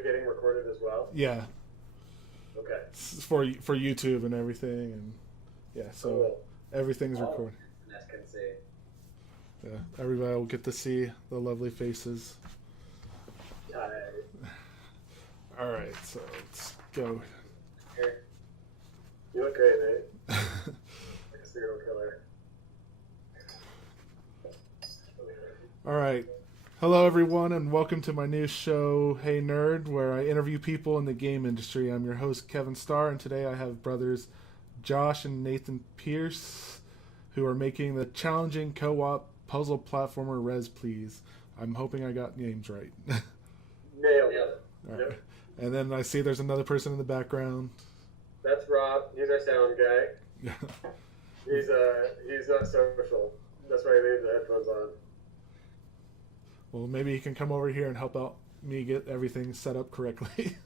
video getting recorded as well? Yeah. Okay. For YouTube and everything, and yeah, so Cool. everything's recorded. That can see. Yeah, everybody will get to see the lovely faces. All right, so let's go. Here. You look great, mate. Like a serial killer. All right. Hello, everyone, and welcome to my new show, Hey Nerd, where I interview people in the game industry. I'm your host, Kevin Starr, and today I have brothers Josh and Nathan Pearce, who are making the challenging co-op puzzle platformer Rez Plz. I'm hoping I got names right. Nailed it. All right. And then I see there's another person in the background. That's Rob. He's our sound guy. Yeah. He's not social. That's why he leaves the headphones on. Well, maybe he can come over here and help out me get everything set up correctly.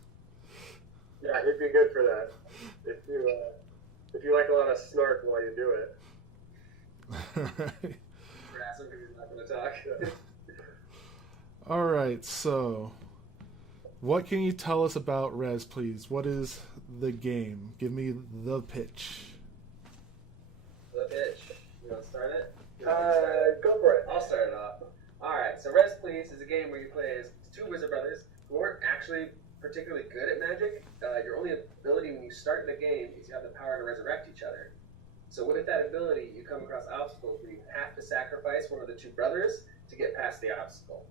Yeah, he'd be good for that. If you like a lot of snark while you do it. Alright. Harass him because he's not going to talk. Alright, so what can you tell us about Rez, please? What is the game? Give me the pitch. The pitch. You want to start it? Go for it. I'll start it off. Alright, so Rez Plz is a game where you play as two wizard brothers who aren't actually particularly good at magic. Your only ability when you start the game is you have the power to resurrect each other. So with that ability, you come across obstacles where you have to sacrifice one of the two brothers to get past the obstacle.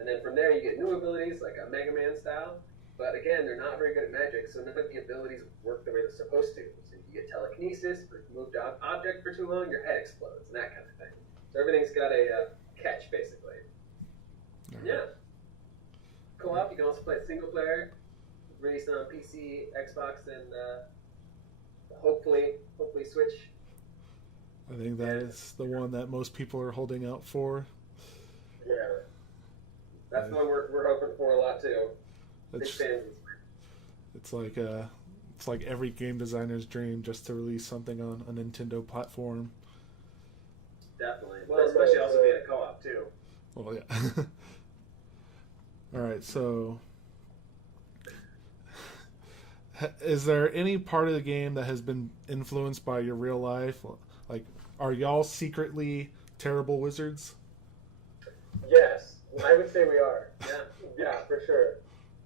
And then from there, you get new abilities like a Mega Man style. But again, they're not very good at magic, so none of the abilities work the way they're supposed to. So you get telekinesis, but if you move the object for too long, your head explodes, and that kind of thing. So everything's got a catch, basically. Right. Yeah. Co-op, you can also play single player. Released on PC, Xbox, and hopefully Switch. I think that is the one that most people are holding out for. Yeah. That's the one we're hoping for a lot too. Big fans. It's like every game designer's dream just to release something on a Nintendo platform. Definitely. Well, especially also being a co-op too. Well, yeah. All right, so is there any part of the game that has been influenced by your real life? Like, are y'all secretly terrible wizards? Yes, I would say we are. Yeah, for sure.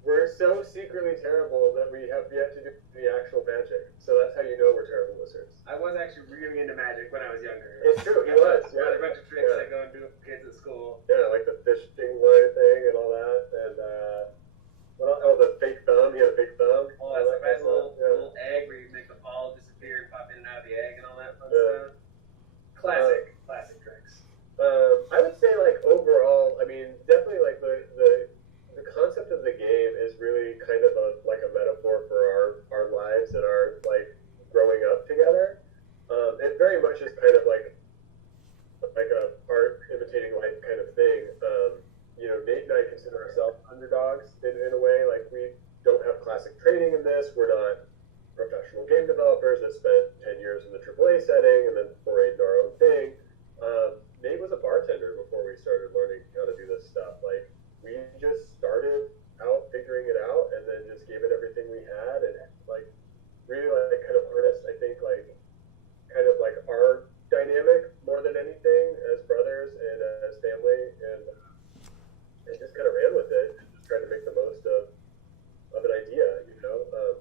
We're so secretly terrible that we have yet to do the actual magic. So that's how you know we're terrible wizards. I was actually really into magic when I was younger. It's true, he was. Yeah, a bunch of tricks I go and do with kids at school. Yeah, like the fishing line thing and all that, and the fake thumb. He had a fake thumb. Oh, that's like that little egg where you make the ball disappear and pop in and out of the egg and all that fun stuff. Classic tricks. I would say, like, overall, I mean, definitely, like, the concept of the game is really kind of a metaphor for our lives and our, like, growing up together. It very much is kind of like a art imitating life kind of thing. Nate and I consider ourselves underdogs in a way. Like, we don't have classic training in this. We're not professional game developers that spent 10 years in the AAA setting and then forayed into our own thing. Nate was a bartender before we started learning how to do this stuff. Like, we just started out figuring it out and then just gave it everything we had and, like, really, like, kind of harnessed, I think, like, kind of like our dynamic more than anything as brothers and as family, and just kind of ran with it and just tried to make the most of an idea,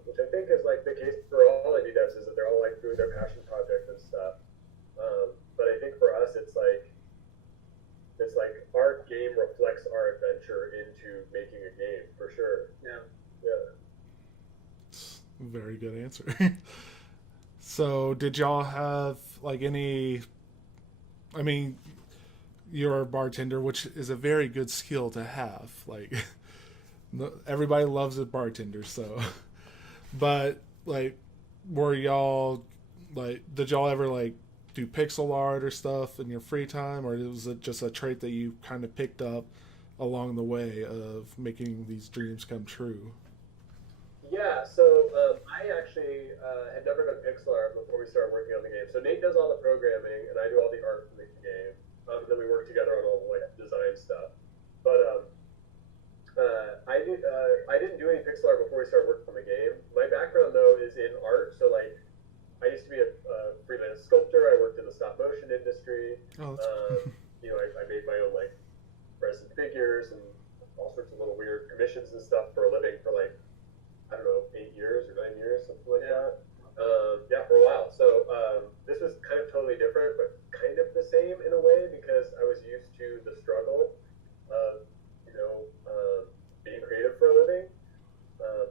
which I think is, like, the case for all indie devs, is that they're all, like, doing their passion project and stuff. But I think for us, it's like our game reflects our adventure into making a game, for sure. Yeah. Very good answer. So, did y'all have, like, any... I mean, you're a bartender, which is a very good skill to have. Like, everybody loves a bartender, so... But, like, were y'all... Like, did y'all ever, like, do pixel art or stuff in your free time, or was it just a trait that you kind of picked up along the way of making these dreams come true? Yeah, so I actually had never done pixel art before we started working on the game. So Nate does all the programming, and I do all the art for the game. And then we work together on all the, like, design stuff. But I didn't do do any pixel art before we started working on the game. My background though is in art, so like I used to be a freelance sculptor. I worked in the stop motion industry. Oh, you know, I made my own like resin figures and all sorts of little weird commissions and stuff for a living for like, I don't know, 8 years or 9 years, something like that. Yeah, for a while. So this was kind of totally different, but kind of the same in a way because I was used to the struggle of, you know, being creative for a living.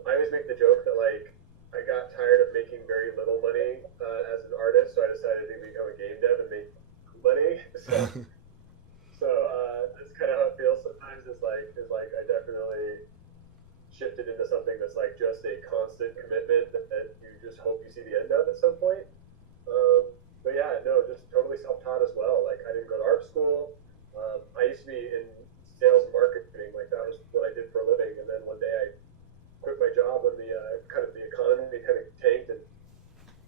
I always make the joke that like I got tired of making very little money as an artist, so I decided to become a game dev and make money. So that's kind of how it feels sometimes. Is like I definitely shifted into something that's like just a constant commitment that you just hope you see the end of at some point. But yeah, no, just totally self-taught as well. Like I didn't go to art school. I used to be in sales and marketing. Like that was what I did for a living. And then one day I quit my job when the economy kind of tanked, and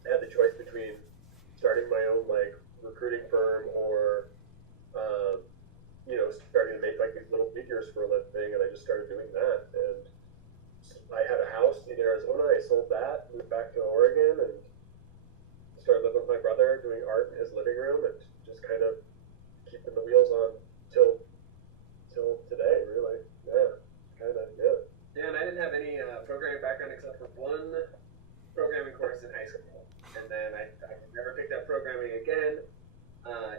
I had the choice between starting my own like recruiting firm or you know, starting to make like these little figures for a living, and I just started doing that. And I had a house in Arizona. I sold that, moved back to Oregon, and started living with my brother, doing art in his living room, and just kind of keeping the wheels on till today, really. Yeah, kind of, yeah. Yeah, and I didn't have any programming background except for one programming course in high school, and then I never picked up programming again.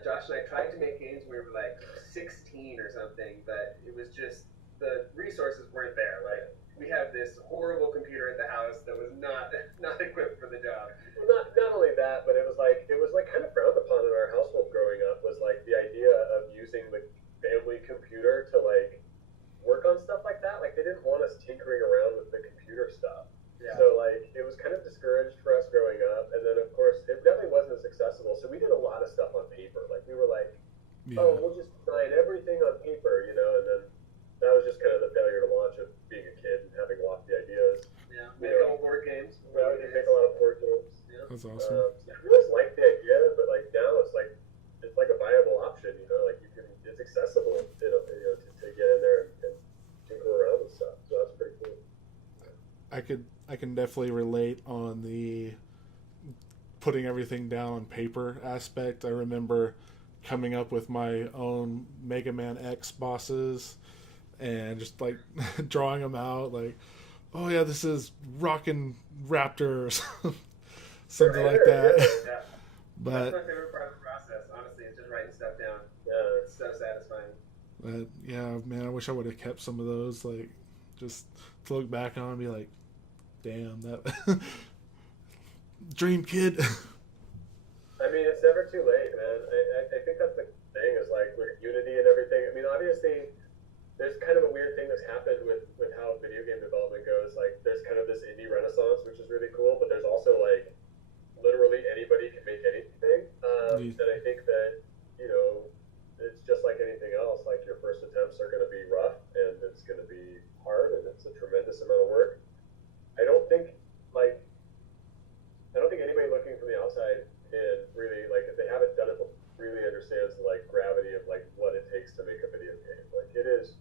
Josh and I tried to make games when we were like 16 or something, but it was just the resources weren't there. Like we had this horrible computer at the house that was not equipped for the job. Well, not only that, but it was like kind of frowned upon in our household growing up. Was like the idea of using the family computer to like work on stuff like that. Like they didn't want us tinkering around with the computer stuff. Yeah. So like it was kind of discouraged for us growing up, and then of course it definitely wasn't as accessible. So we did a lot of stuff on paper. Like we were like, oh, we'll just design everything on paper, you know. And then that was just kind of the failure to launch of being a kid and having lofty ideas. Yeah, made a couple board games. Yeah, we did make a lot of board games. Yeah, that's awesome. I always liked the idea, but like now it's like a viable option, you know. Like it's accessible, you know, to get in there and tinker around with stuff. So that's pretty cool. I can definitely relate on the putting everything down on paper aspect. I remember coming up with my own Mega Man X bosses and just like drawing them out like, oh yeah, this is Rockin' Raptor or something like that. Yeah. But that's my favorite part of the process, honestly, is just writing stuff down. Yeah, it's so satisfying. But yeah, man, I wish I would have kept some of those, like just to look back on and be like, damn, that dream kid. I mean, it's never too late, man. I think that's the thing is like with Unity and everything. I mean, obviously, there's kind of a weird thing that's happened with how video game development goes. Like, there's kind of this indie renaissance, which is really cool, but there's also like literally anybody can make anything. And I think that, you know, it's just like anything else. Like your first attempts are going to be rough, and it's going to be hard, and it's a tremendous amount of work. I don't think anybody looking from the outside and really like if they haven't done it really understands the like gravity of like what it takes to make a video game. Like it is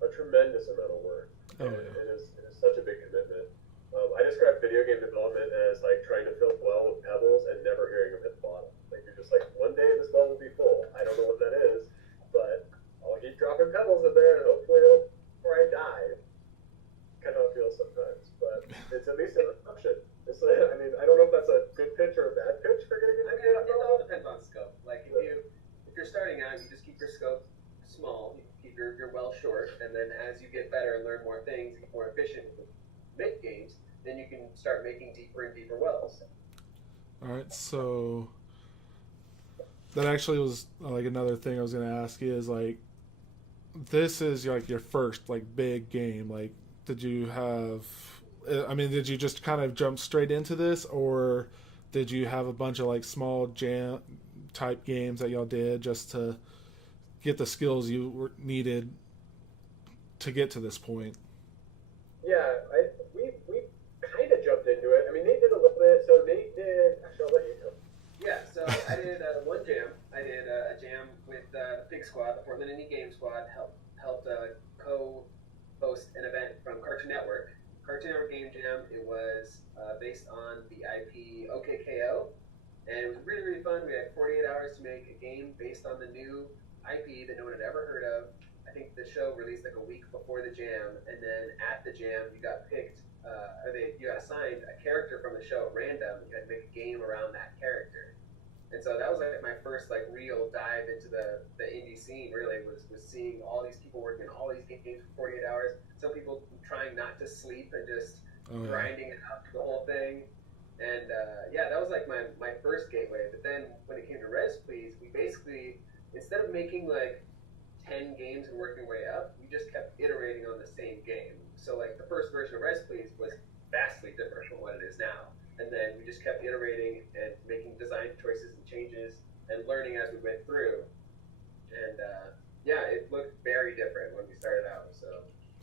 a tremendous amount of work. Oh, and it is such a big commitment. I describe video game development as like trying to fill a well with pebbles and never hearing them hit the bottom. Like you're just like, one day this well will be full. I don't know what that is, but I'll keep dropping pebbles in there and hopefully before I die. Kind of how it feels sometimes, but it's at least an option. It's like, I mean, I don't know if that's a good pitch or a bad pitch for getting into it all depends on scope. Like if you're starting out, you just keep your scope small, you keep your well short, and then as you get better and learn more things, get more efficient, make games, then you can start making deeper and deeper wells. All right, so that actually was like another thing I was going to ask you is like, this is like your first like big game. Like, did you just kind of jump straight into this, or did you have a bunch of like small jam type games that y'all did just to get the skills you needed to get to this point? Yeah, we kind of jumped into it. I mean, Nate did a little bit. So Nate did. Actually, I'll let you know. Yeah, so I did one jam. I did a jam with the Pig Squad, the Portland Indie Game Squad, helped co-host an event from Cartoon Network Cartoon Network Game Jam. It was based on the IP OKKO, and it was really, really fun. We had 48 hours to make a game based on the new IP that no one had ever heard of. I think the show released like a week before the jam, and then at the jam, you got picked, you got assigned a character from the show at random. You had to make a game around that character. And so that was like my first like real dive into the indie scene. Really was seeing all these people working on all these games for 48 hours. Some people trying not to sleep and just grinding out the whole thing. And that was like my first gateway. But then when it came to Rez Plz, we basically, instead of making like 10 games and working way up, we just kept iterating on the same game. So like the first version of Rez Plz was vastly different from what it is now. And then we just kept iterating and making design choices and changes and learning as we went through. And it looked very different when we started out. So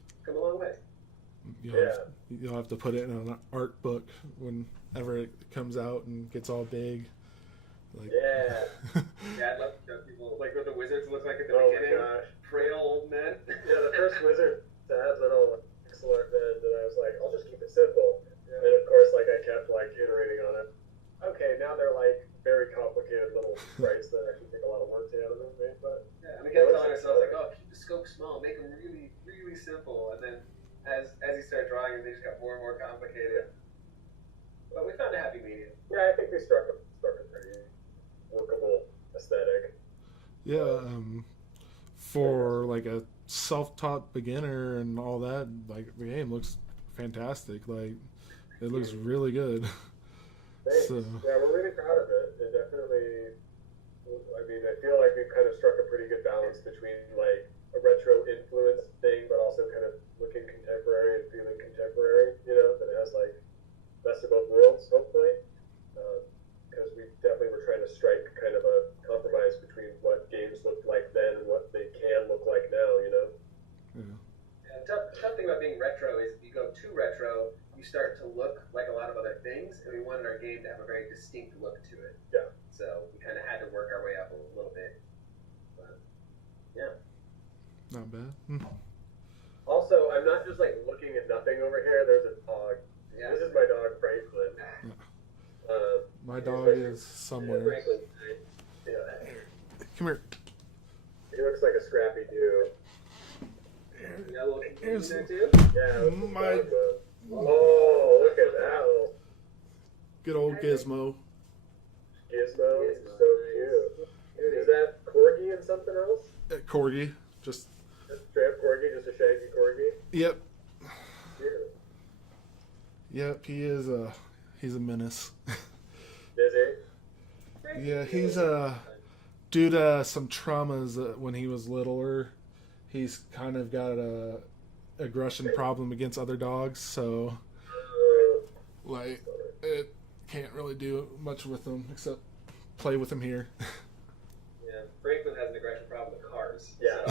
it's come a long way. You'll have to put it in an art book whenever it comes out and gets all big. Like, I'd love to show people like what the wizards look like at the beginning. My gosh. Frail old men. The first wizard had little excellent men, and I was like, I'll just keep it simple. And of course, like I kept like iterating on it. Okay, now they're like very complicated little sprites that actually take a lot of work to animate. But and we kept telling ourselves like, keep the scope small, make them really, really simple. And then as you started drawing, they just got more and more complicated. But we found a happy medium. Yeah, I think we struck a pretty workable aesthetic. Yeah, for like a self-taught beginner and all that, like the game looks fantastic. Like it looks really good. Thanks. So. Yeah, we're really proud of it. It definitely, I mean, I feel like we've kind of struck a pretty good balance between like a retro influence thing, but also kind of looking contemporary and feeling contemporary, that it has like best of both worlds, hopefully. Because we definitely were trying to strike kind of a compromise between what games looked like then and what they can look like now, Yeah. And tough thing about being retro is if you go too retro, you start to look like a lot of other things, and we wanted our game to have a very distinct look to it. Yeah. So we kind of had to work our way up a little bit. But, yeah. Not bad. Also, I'm not just like looking at nothing over here. There's a dog. Yeah. This is my dog, Franklin. My dog is somewhere. Franklin. Come here. He looks like a scrappy dude. You got a little Here's there too? Yeah. my Oh, look at that. good old Gizmo. Gizmo. So cute. Is that Corgi and something else? Corgi. Just Straight up Corgi, just a shaggy Corgi? Yep. Cute. Yep, he's a menace. Is he? Yeah, he's due to some traumas when he was littler, he's kind of got a aggression problem against other dogs, so like it can't really do much with him except play with him here. Yeah, Franklin has an aggression problem with cars. Yeah.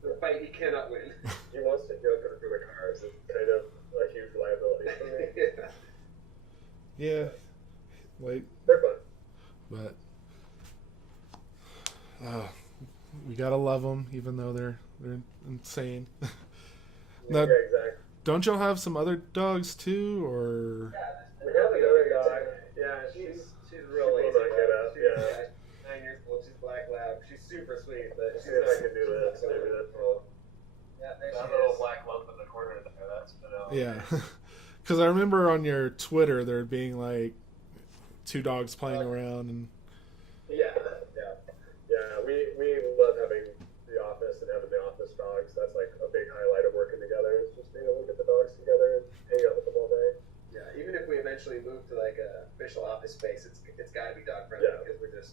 So the fight he cannot win. He wants to go through the cars. It's kind of a huge liability for me. Yeah, like They're fun. but we gotta love them even though they're insane. Now, Yeah, exactly. don't y'all have some other dogs too, or? We have another dog. Yeah, She's she's real lazy. will not get up. She's, Yeah. 9 years old. She's black lab. She's super sweet, but Let's she's see if I not. can do this. Maybe that's all. Yeah, there That she little is. black lump in the corner there, that's phenomenal. Yeah, because I remember on your Twitter there being like 2 dogs playing around, and Yeah. We love having the office and having the office dogs. That's like a big highlight of working together. Is just being able to get the dogs together and hang out with them all day. Yeah, even if we eventually move to like a official office space, it's got to be dog friendly Yeah. because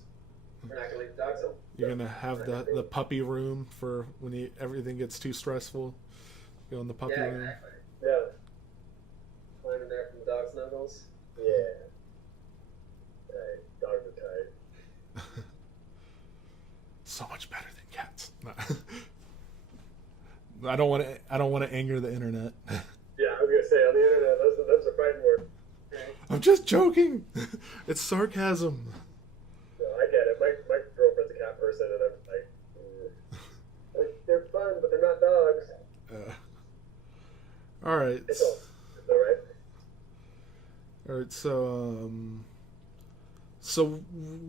we're not gonna leave the dogs home. you're gonna have the puppy room for when everything gets too stressful. Go in the puppy Yeah, room. exactly. Yeah. Climbing there from the dog snuggles. Yeah. Right. Dogs are tight. So much better than cats. I don't want to anger the internet. Yeah, I was gonna say on the internet, those are fighting words. I'm just joking. It's sarcasm. No, I get it. My girlfriend's a cat person, and I'm like, they're fun, but they're not dogs. All right. It's all right. All right. So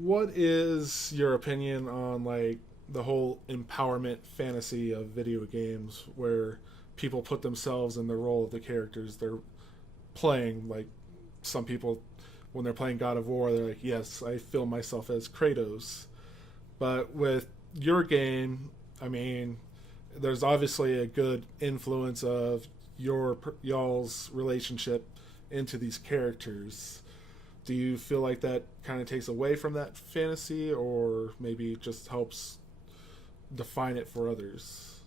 what is your opinion on like the whole empowerment fantasy of video games, where people put themselves in the role of the characters they're playing? Like some people, when they're playing God of War, they're like, "Yes, I feel myself as Kratos." But with your game, I mean, there's obviously a good influence of y'all's relationship into these characters. Do you feel like that kind of takes away from that fantasy, or maybe just helps define it for others?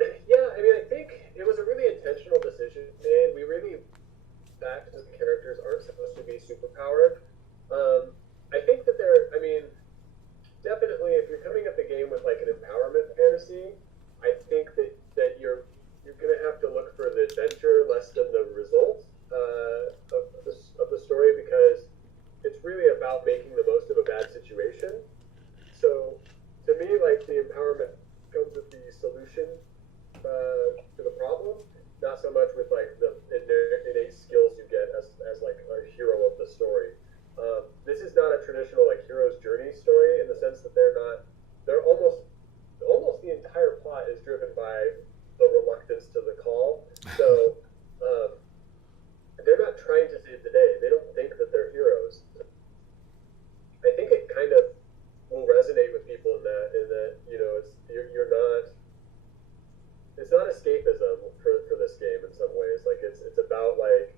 Yeah, I mean, I think it was a really intentional decision made. We really backed that the characters aren't supposed to be superpowered. I think that I mean, definitely, if you're coming up the game with like an empowerment fantasy, I think that you're going to have to look for the adventure less than the result of the story, because it's really about making the most of a bad situation. So to me, like, the empowerment comes with the solution to the problem, not so much with like the innate skills you get as like a hero of the story. This is not a traditional like hero's journey story, in the sense that they're almost the entire plot is driven by the reluctance to the call. So they're not trying to save the day. They don't think that they're heroes. I think it kind of will resonate with people in that you know, you're not. It's not escapism for this game in some ways. Like it's about like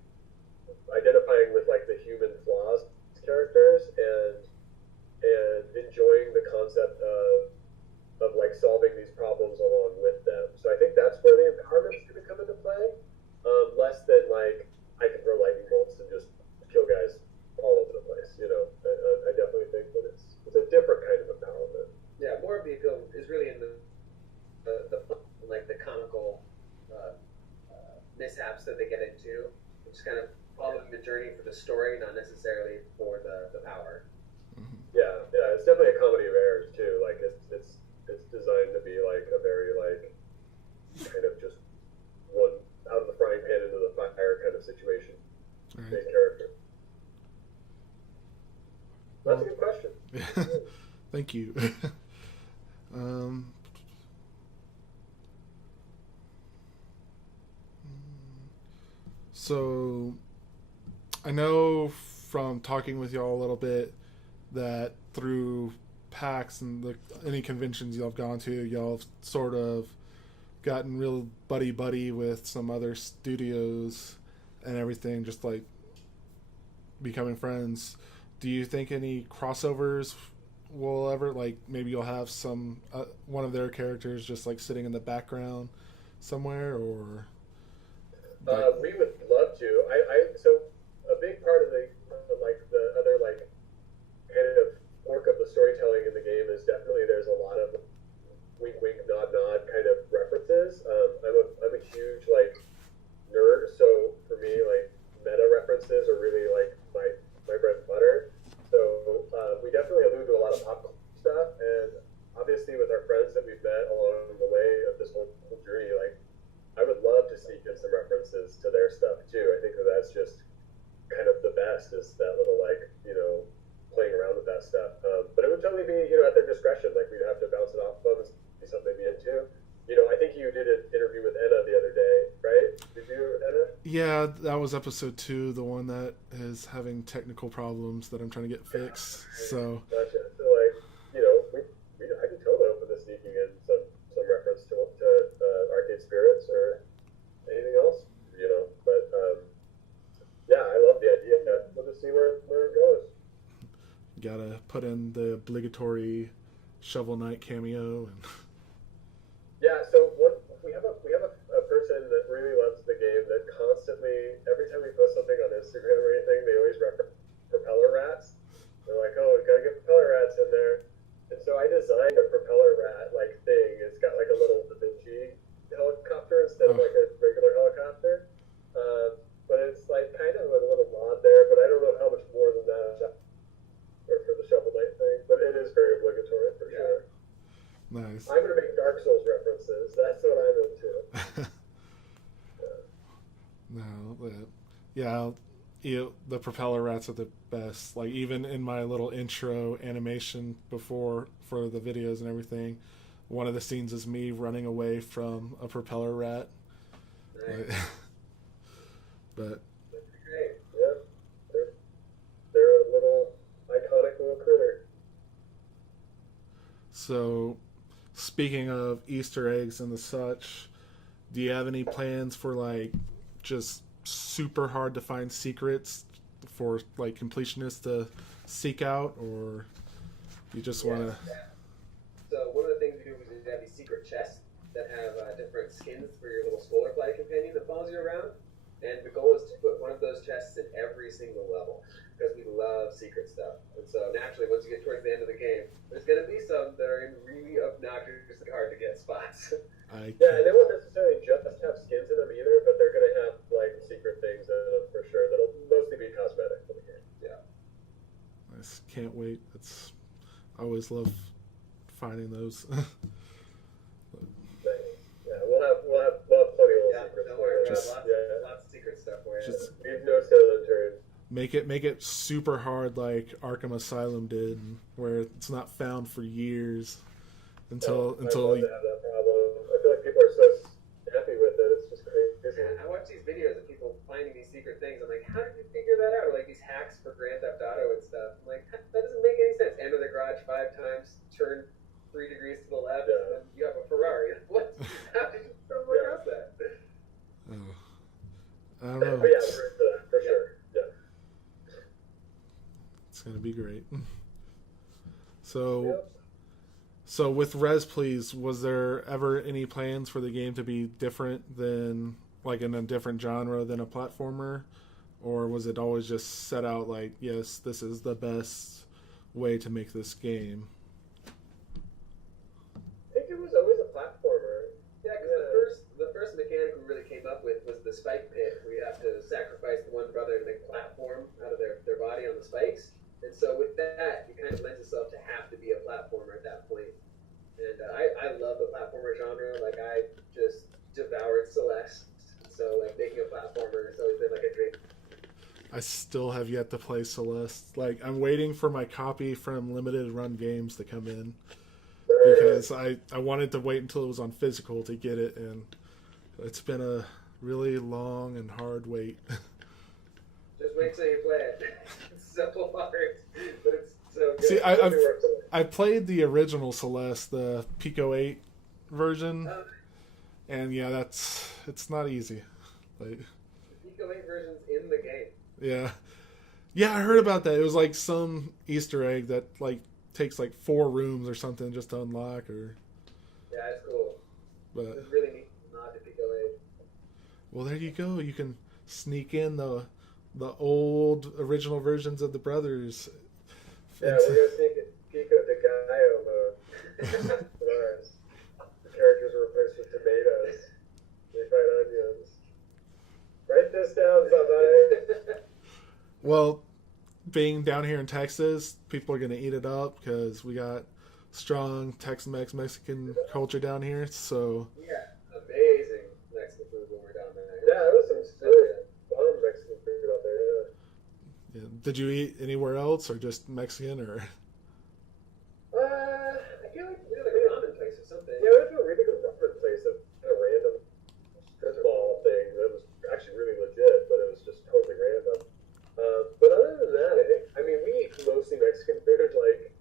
identifying with like the human flaws of characters and enjoying the concept of like solving these problems along with them. So I think that's where the empowerment is going to come into play, less than like I can throw lightning bolts and just kill guys all over the place. You know, I definitely think that it's a different kind of empowerment. Yeah, more of the appeal is really in the like the comical mishaps that they get into, just kind of following the journey for the story, not necessarily for the power. Yeah, it's definitely a comedy of errors too. Like it's designed to be like a very like kind of just one out of the frying pan into the fire kind of situation. Right. Main character. That's a good question. Thank you. So I know from talking with y'all a little bit that through PAX and any conventions y'all have gone to, y'all have sort of gotten real buddy with some other studios and everything, just like becoming friends. Do you think any crossovers will ever, like, maybe you'll have some one of their characters just like sitting in the background somewhere, or we would love to. So a big part of the other like kind of work of the storytelling in the game is definitely there's a lot of wink nod kind of references. I'm a huge like nerd, so for me like meta references are really like my bread and butter. So we definitely allude to a lot of pop culture stuff, and obviously with our friends that we've met along the way of this whole journey, like I would love to sneak in some references to their stuff too. I think that's just kind of the best, is that little like, you know, playing around with that stuff. But it would totally be, you know, at their discretion. Like we'd have to bounce it off of them, be something they'd be into. You know, I think you did an interview with Enna the other day, right? Did you, Enna? Yeah, that was episode 2, the one that is having technical problems that I'm trying to get fixed. So Gotcha. So like, you know, I'd be totally open to sneaking in some reference to Arcade Spirits or anything else, you know. But yeah, I love the idea. We'll just see where it goes. gotta put in the obligatory Shovel Knight cameo. And Yeah, so we have a person that really loves the game that constantly, every time we post something on Instagram or anything, they always reference propeller rats. They're like, oh, we gotta get propeller rats in there. And so I designed a propeller rat like thing. It's got like a little Da Vinci helicopter instead of like a regular helicopter. But it's like kind of a little nod there, but I don't know how much more than that for the Shovel Knight thing. But it is very obligatory for sure. Nice. I'm gonna make Dark Souls references. That's what I'm into. Yeah, the propeller rats are the best. Like even in my little intro animation before for the videos and everything, one of the scenes is me running away from a propeller rat. Nice. Like, but That's great. Yeah, they're a little iconic little critter. so, speaking of Easter eggs and the such, do you have any plans for like just super hard to find secrets for like completionists to seek out, or you just want to? So one of the things we do is we have these secret chests that have different skins for your little solar flight companion that follows you around. And the goal is to put one of those chests in every single level because we love secret stuff. And so naturally, once you get towards the end of the game, there's going to be some that are in really obnoxiously hard to get spots. Yeah, and they won't necessarily just have skins in them either, but they're going to have like secret things in them for sure. That'll mostly be cosmetic for the game. Yeah. I just can't wait. I always love finding those. Yeah, we'll have plenty of little secrets. Don't worry, Just- lots of secret stuff for you. Just Leave no stone unturned. make it super hard like Arkham Asylum did, where it's not found for years until I'd love to have that problem. I feel like people are so happy with it. It's just crazy. I watch these videos of people finding these secret things. I'm like, how did you figure that out? Or like these hacks for Grand Theft Auto and stuff. I'm like, that doesn't make any sense. Enter the garage 5 times, turn 3 degrees to the left, Yeah. and then you have a Ferrari. What? How did you stumble across that? Oh. I don't know. But yeah, we're into that for sure. Yeah. It's gonna be great. So. Yep. So with Rez Plz, was there ever any plans for the game to be different than, like in a different genre than a platformer? Or was it always just set out like, yes, this is the best way to make this game? I think it was always a platformer. Yeah, because the first mechanic we really came up with was the spike pit, where you have to sacrifice the one brother to make a platform out of their body on the spikes. And so with that, it kind of lends itself to have to be a platformer at that point. And I love the platformer genre. Like, I just devoured Celeste. So, like, making a platformer has always been, like, a dream. I still have yet to play Celeste. Like, I'm waiting for my copy from Limited Run Games to come in. Because I wanted to wait until it was on physical to get it, and it's been a really long and hard wait. Just wait till you play it. It's so hard, but it's so good. See, I played the original Celeste, the Pico 8 version, and yeah, it's not easy. Like, Pico 8 version's in the game. yeah, I heard about that. It was like some Easter egg that like takes like 4 rooms or something just to unlock, or Yeah, it's cool. but It's really neat nod to Pico 8. well, there you go. You can sneak in the old original versions of the brothers. Yeah, we're gonna take it Pico de Gallo mode. Ours. The characters are replaced with tomatoes. They fight onions. Write this down, somebody. Well, being down here in Texas, people are going to eat it up because we got strong Tex-Mex Mexican culture down here. So Yeah, amazing Mexican food when we're down there. Yeah, there was some really bomb Mexican food out there. Yeah. yeah. Did you eat anywhere else or just Mexican or? I feel like we're like a ramen place or something. Yeah, we went to a really good ramen place, a kind of random football thing that was actually really legit, but it was just totally random. But other than that, I mean, we eat mostly Mexican food, like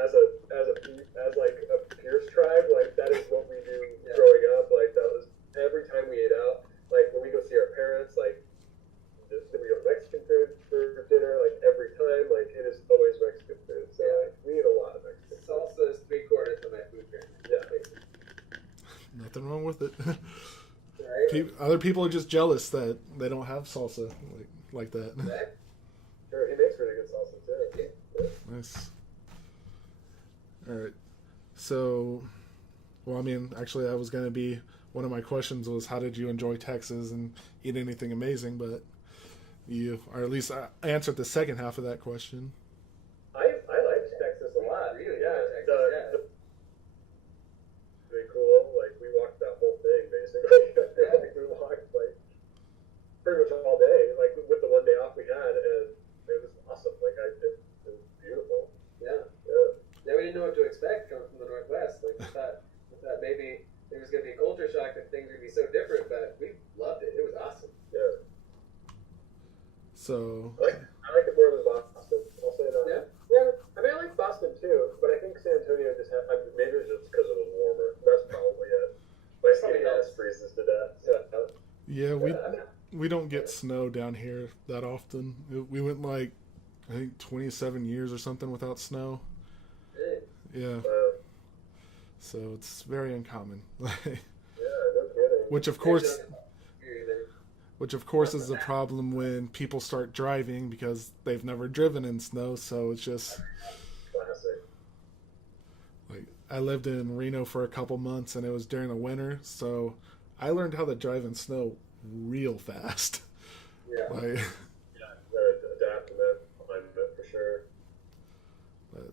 as like a Pearce tribe, like that is what we do growing up. Like that was every time we ate out. Like when we go see our parents, like then we go to Mexican food for dinner. Like every time, like it is always Mexican food. So like we eat a lot of Mexican food. Salsa is 3/4 of my food pyramid. Yeah. Nothing wrong with it. Right? Other people are just jealous that they don't have salsa like that. Right? Sure, he makes really good salsa too. Yeah. Nice. All right. So, well, I mean, actually, that was going to be one of my questions was how did you enjoy Texas and eat anything amazing? But you, or at least answered the second half of that question. I liked Texas a lot. Really? Yeah. Texas, Really cool. Like we walked that whole thing basically. I think we walked like pretty much all day. Like So I like it more than Boston. I'll say that. Yeah. Yeah. I mean, I like Boston too, but I think San Antonio just had. Maybe it's just because it was warmer. That's probably it. My skinny ass freezes to death. So, yeah, we don't get snow down here that often. We went like I think 27 years or something without snow. Yeah. So it's very uncommon. yeah, no kidding. Which of course is the problem when people start driving because they've never driven in snow, so it's just Classic. like I lived in Reno for a couple months and it was during the winter, so I learned how to drive in snow real fast. Yeah. Like, Adapt to that climate for sure. but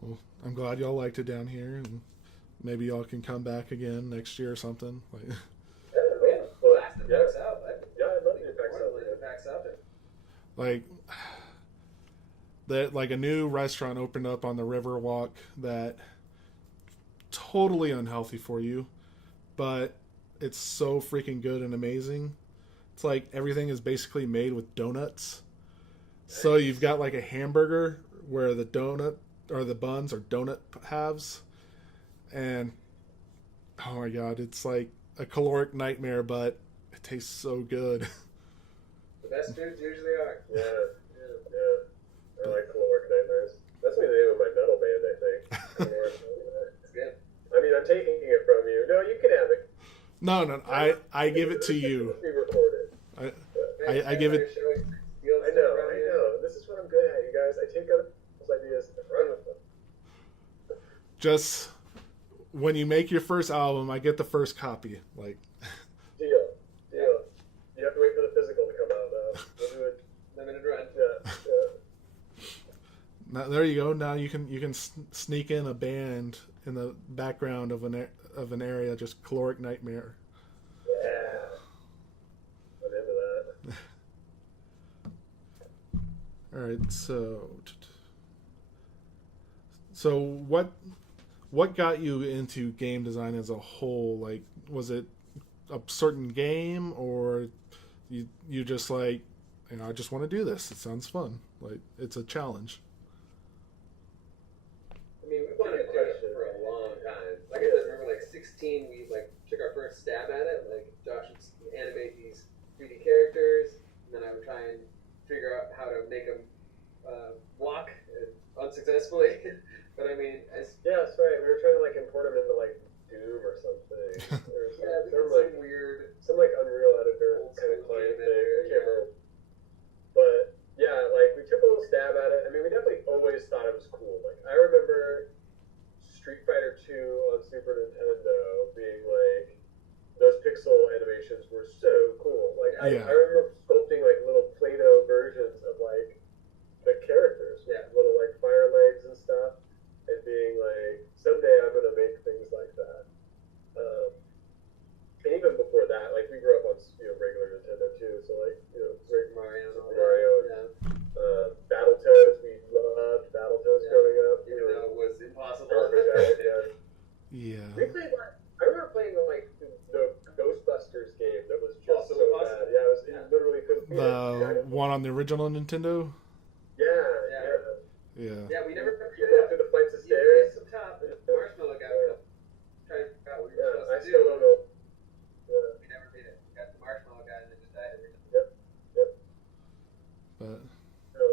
well, I'm glad y'all liked it down here, and maybe y'all can come back again next year or something. Like, Blast the packs out. I'd love to get packs out. The packs out there. like that, like a new restaurant opened up on the Riverwalk that totally unhealthy for you, but it's so freaking good and amazing. It's like everything is basically made with donuts. So you've got like a hamburger where the donut or the buns are donut halves, and oh my god, it's like a caloric nightmare, but it tastes so good. The best foods usually are. Yeah. I like caloric nightmares. That's the name of my metal band, I think. It's good. I mean, I'm taking it from you. No, you can have it. No, I give it to you. Be recorded. I give it. I know. This is what I'm good at, you guys. I take other people's ideas and run with them. Just when you make your first album, I get the first copy. Like, Deal. You have to wait for the physical to come out, though. We'll do it. Limited run. Yeah. now, there you go. Now you can sneak in a band in the background of an area, just caloric nightmare. Yeah. I'm into that. All right, so what got you into game design as a whole? Like, was it a certain game, or you just like, I just want to do this. It sounds fun. Like, it's a challenge. I mean, we wanted to do it for a long time. Like I said, remember, like 16, we took our first stab at it. Like Josh would animate these 3D characters, and then I would try and figure out how to make them walk unsuccessfully. But I mean, Yeah, that's right. We were trying to import them into Doom or something. Some Unreal Editor kind of client thing. I can't remember. But yeah, we took a little stab at it. I mean, we definitely always thought it was cool. I remember Street Fighter 2 on Super Nintendo being those pixel animations were so cool. I remember sculpting little Play-Doh versions of the characters with little fire legs and stuff, and being someday I'm gonna make things like that. And even before that, we grew up on regular Nintendo too, so Super Mario, and Battletoads. We loved Battletoads growing up. Even though it was impossible. Yeah. We played. I remember playing the Ghostbusters game that was just Also so impossible. bad. Yeah, it literally couldn't be The one on the original Nintendo. Yeah. Yeah, we never You go through the flights of stairs. Some top, and the marshmallow guy would try to figure out what you were I supposed to still do. don't know. Yeah. We never beat it. We got the marshmallow guy and then just died every time. But So,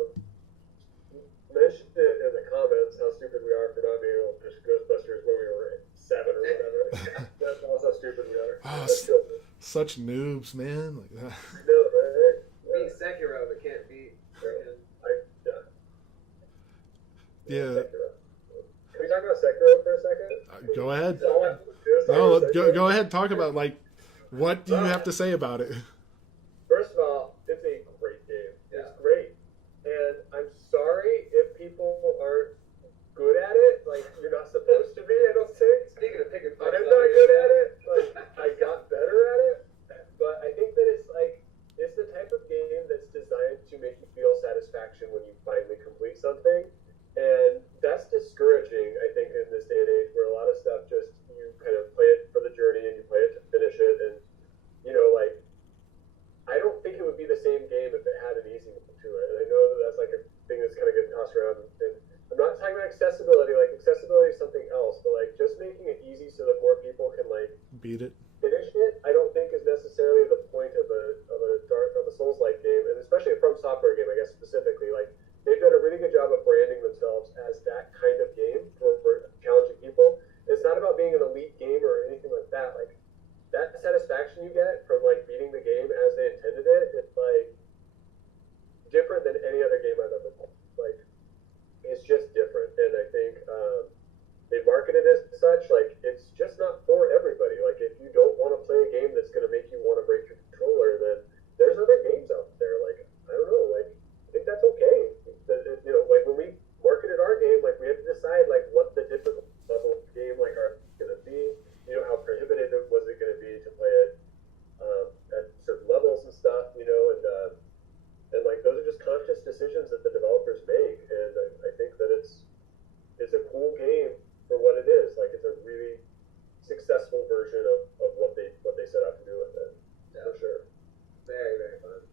mentioned it in the comments how stupid we are for not being able to push Ghostbusters when we were 7 or whatever. That's how stupid we are. That's killed me. such noobs, man. Like that. I know, right? Beat Sekiro, but can't beat freaking. Yeah. Can we talk about Sekiro for a second? Go ahead. That's all I have to do is talk No, about Sekiro. go ahead. Talk about what do you have to say about it? First of all, it's a great game. It's great. And I'm sorry if people aren't good at it. You're not supposed to be, I don't think. Speaking of picking I'm fights, not good at it. I got better at it. But I think that it's the type of game that's designed to make you feel satisfaction when you finally complete something. And that's discouraging, I think, in this day and age where a lot of stuff just, you kind of play it for the journey and you play it to finish it. And, I don't think it would be the same game if beat it. Finished it, I don't think is necessarily the point of a Souls-like game, and especially a From Software game, I guess specifically. Like they've done a really good job of branding themselves as that kind of game for challenging people. It's not about being an elite gamer or anything like that. Like that satisfaction you get from like beating the game as they intended it, it's like different than any other game I've ever played. Like it's just different, and I think they market it as such. Like it's just not for everybody. Like if you don't want to play a game that's going to make you want to break your controller, then there's other games out there. Like I don't know. Like I think that's okay. You know, like when we marketed our game, like we had to decide like what the difficult level of game like are going to be. You know, how prohibitive was it going to be to play it at certain levels and stuff. You know, and like those are just conscious decisions that the developers make, and I think that it's a cool game for what it is. Like it's a really successful version of what they set out to do with it. Yeah. For sure. Very, very fun.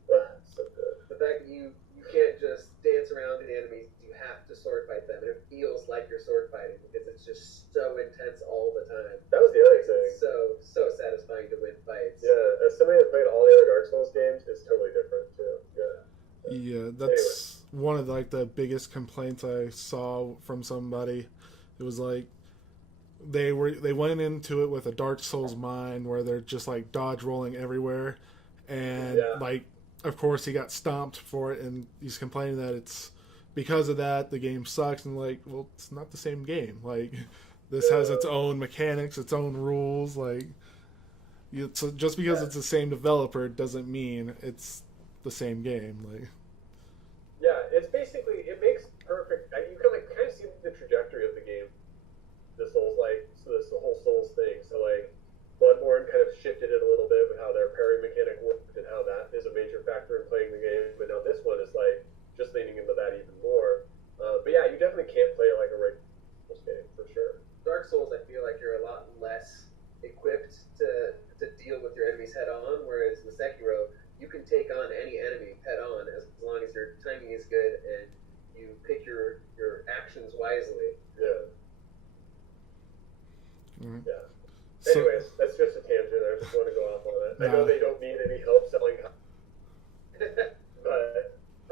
So good. The fact that you can't just dance around the enemies, you have to sword fight them, and it feels like you're sword fighting because it's just so intense all the time. That was the other thing. So satisfying to win fights. Yeah, as somebody that played all the other Dark Souls games, it's totally different too. Yeah. Yeah, that's one of like the biggest complaints I saw from somebody. It was like they went into it with a Dark Souls mind where they're just like dodge rolling everywhere, and like of course he got stomped for it, and he's complaining that it's because of that the game sucks, and like, well, it's not the same game. Like this has its own mechanics, its own rules. Like so just because it's the same developer doesn't mean it's the same game. Like it's basically, it makes perfect. You can like kind of see the trajectory of the game. The Souls the whole Souls thing. So like Bloodborne kind of shifted it a little bit with how their parry mechanic worked and how that is a major factor in playing the game. But now this one is like just leaning into that even more. But yeah, you definitely can't play it like a regular Souls game for sure. Dark Souls, I feel like you're a lot less equipped to deal with your enemies head on, whereas with Sekiro, you can take on any enemy head on as long as your timing is good and you pick your actions wisely. Yeah. mm-hmm. Yeah. So, Anyways, that's just a tangent. I just want to go off on it. I know they don't need any help selling, but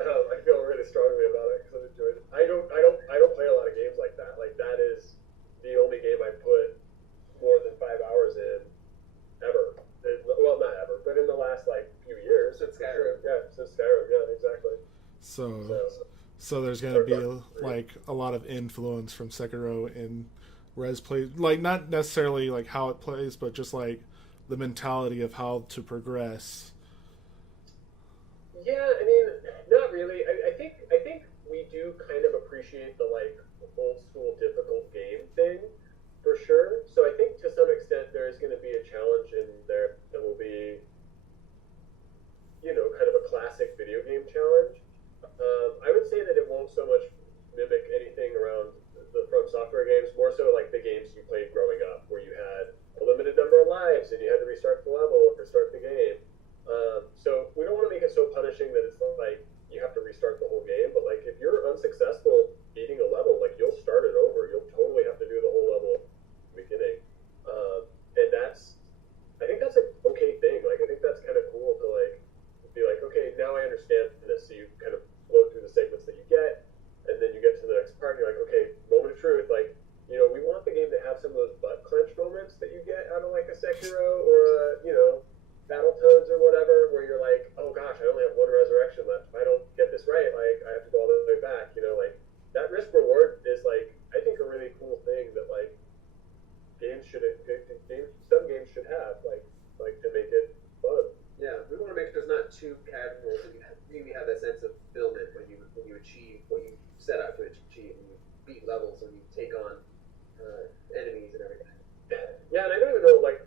I feel really strongly about it because I've enjoyed it. I don't play a lot of games like that. Like that is the only game I put more than 5 hours in ever. Well, not ever, but in the last like few years. Since Skyrim. Yeah, since Skyrim. Yeah, exactly. So there's gonna be like a lot of influence from Sekiro in Rez Plz, like not necessarily like how it plays, but just like the mentality of how to progress. Yeah, I mean, not really. I think we do kind of appreciate the like old school difficult game thing for sure. So I think to some extent there is going to be a challenge in there that will be, you know, kind of a classic video game challenge. I would say that it won't so much mimic anything around the From Software games, more so like the games you played growing up, where you had a limited number of lives and you had to restart the level or start the game. So we don't want to make it so punishing that it's like you have to restart the whole game, but like if you're unsuccessful beating a level, like you'll start it over. You'll totally have to do the whole level at the beginning. And I think that's an okay thing. Like I think that's kind of cool to like be like, okay, now I understand this. So you kind of flow through the segments that you get, and then you get to the next part, and you're like, okay, moment of truth. Like, you know, we want the game to have some of those butt clench moments that you get out of like a Sekiro or a, you know, Battletoads or whatever, where you're like, oh gosh, I only have one resurrection left. If I don't get this right, like I have to go all the way back. You know, like that risk reward is like, I think a really cool thing that like some games should have, like to make it fun. Yeah, we want to make sure it's not too casual, so you really have that sense of fulfillment when you achieve what you set out to achieve, and you beat levels, and you take on enemies and everything. Yeah, and I don't even know, like,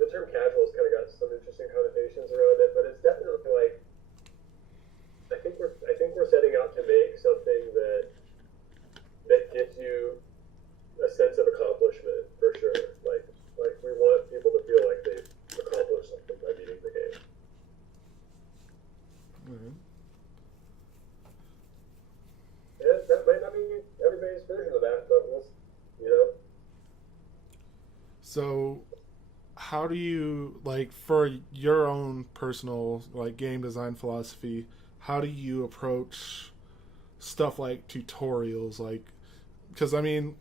the term casual has kind of got some interesting connotations around it, but it's definitely like, I think we're setting out to make something that gives you a sense of accomplishment for sure. Like we want people to feel like they've accomplished something by beating the game. Mm-hmm. And that might not be everybody's version of that, but we'll, you know. So, how do you, like, for your own personal, like, game design philosophy, how do you approach stuff like tutorials? Like, because, I mean,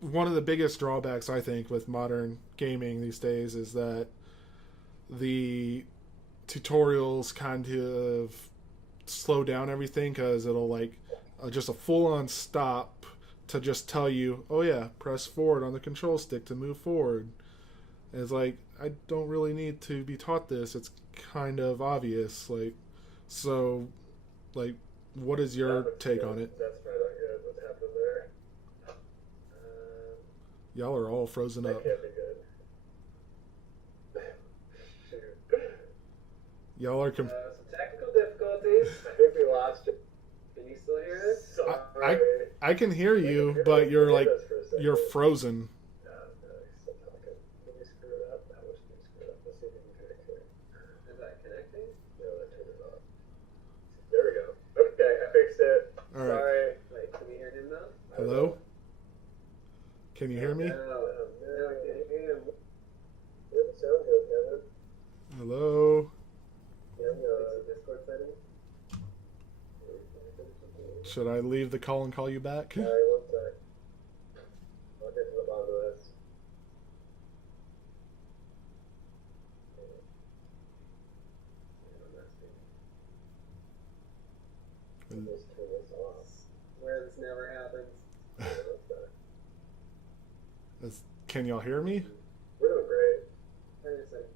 one of the biggest drawbacks, I think, with modern gaming these days is that the tutorials kind of slow down everything, because it'll, like, just a full-on stop to just tell you, oh yeah, press forward on the control stick to move forward. And it's like, I don't really need to be taught this. It's kind of obvious. Like, so, like, what is your take on it? That's probably not good. What's happened there? Y'all are all frozen That up. can't be good. Shoot. Y'all are Some technical difficulties. I think we lost you. Can you still hear us? Sorry. I can hear you, but you're like, you're frozen. No, he's still talking. Did we screw it up? That was me screwed up. Let's see if we can connect here. Is that connecting? No, that turned it off. There we go. Okay, I fixed it. All right. Sorry. Wait, can we hear him now? Hello? Can you hear me? No, I can't hear him. Where'd the sound go, Kevin? Hello? Yeah, Fix the Discord settings. Should I leave the call and call you back? Sorry, one sec. I'll get to the bottom of this. Let's turn this off. Where this never happens. Can y'all hear me? We're doing great. Wait a second.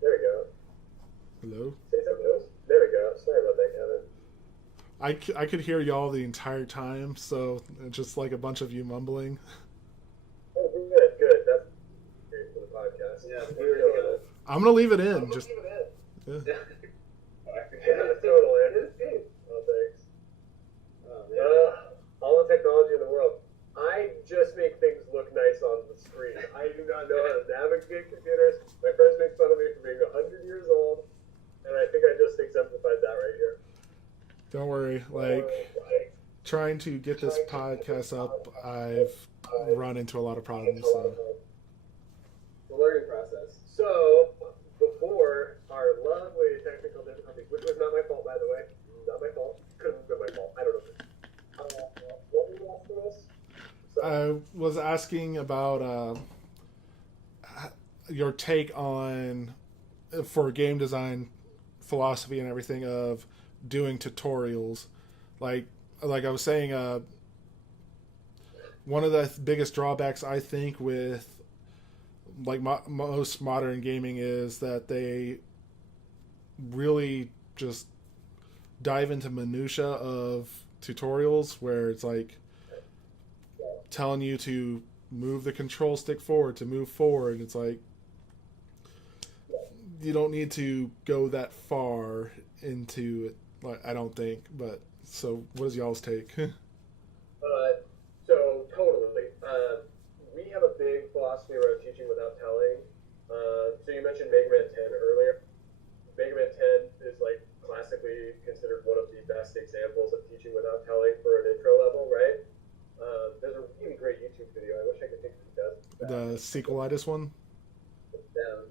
There we go. Hello? Say something else. There we go. Sorry about that, Kevin. I could hear y'all the entire time, so just like a bunch of you mumbling. Oh, good, good. That's great for the podcast. Yeah, We're doing it. I'm gonna leave it in. Just yeah. Yeah, totally. Oh, thanks. All the technology in the world. I just make things look nice on the screen. I do not know how to navigate computers. My friends make fun of me for being 100 years old, and I think I just exemplified that right here. Don't worry. Like, trying to get this podcast up, I've run into a lot of problems. So. The learning process. So, before our lovely technical difficulties, which was not my fault, by the way, not my fault, could have been my fault, I don't know. What were you asking us? I was asking about your take on, for game design philosophy and everything, of doing tutorials. Like I was saying, one of the biggest drawbacks I think with like most modern gaming is that they really just dive into minutia of tutorials, where it's like telling you to move the control stick forward to move forward. It's like, you don't need to go that far into it, like, I don't think. But so what is y'all's take? So totally. We have a big philosophy around teaching without telling. So you mentioned Mega Man 10 earlier. Mega Man 10 is like classically considered one of the best examples of teaching without telling for an intro level, right? There's a really great YouTube video. I wish I could think who does that. The sequelitis one?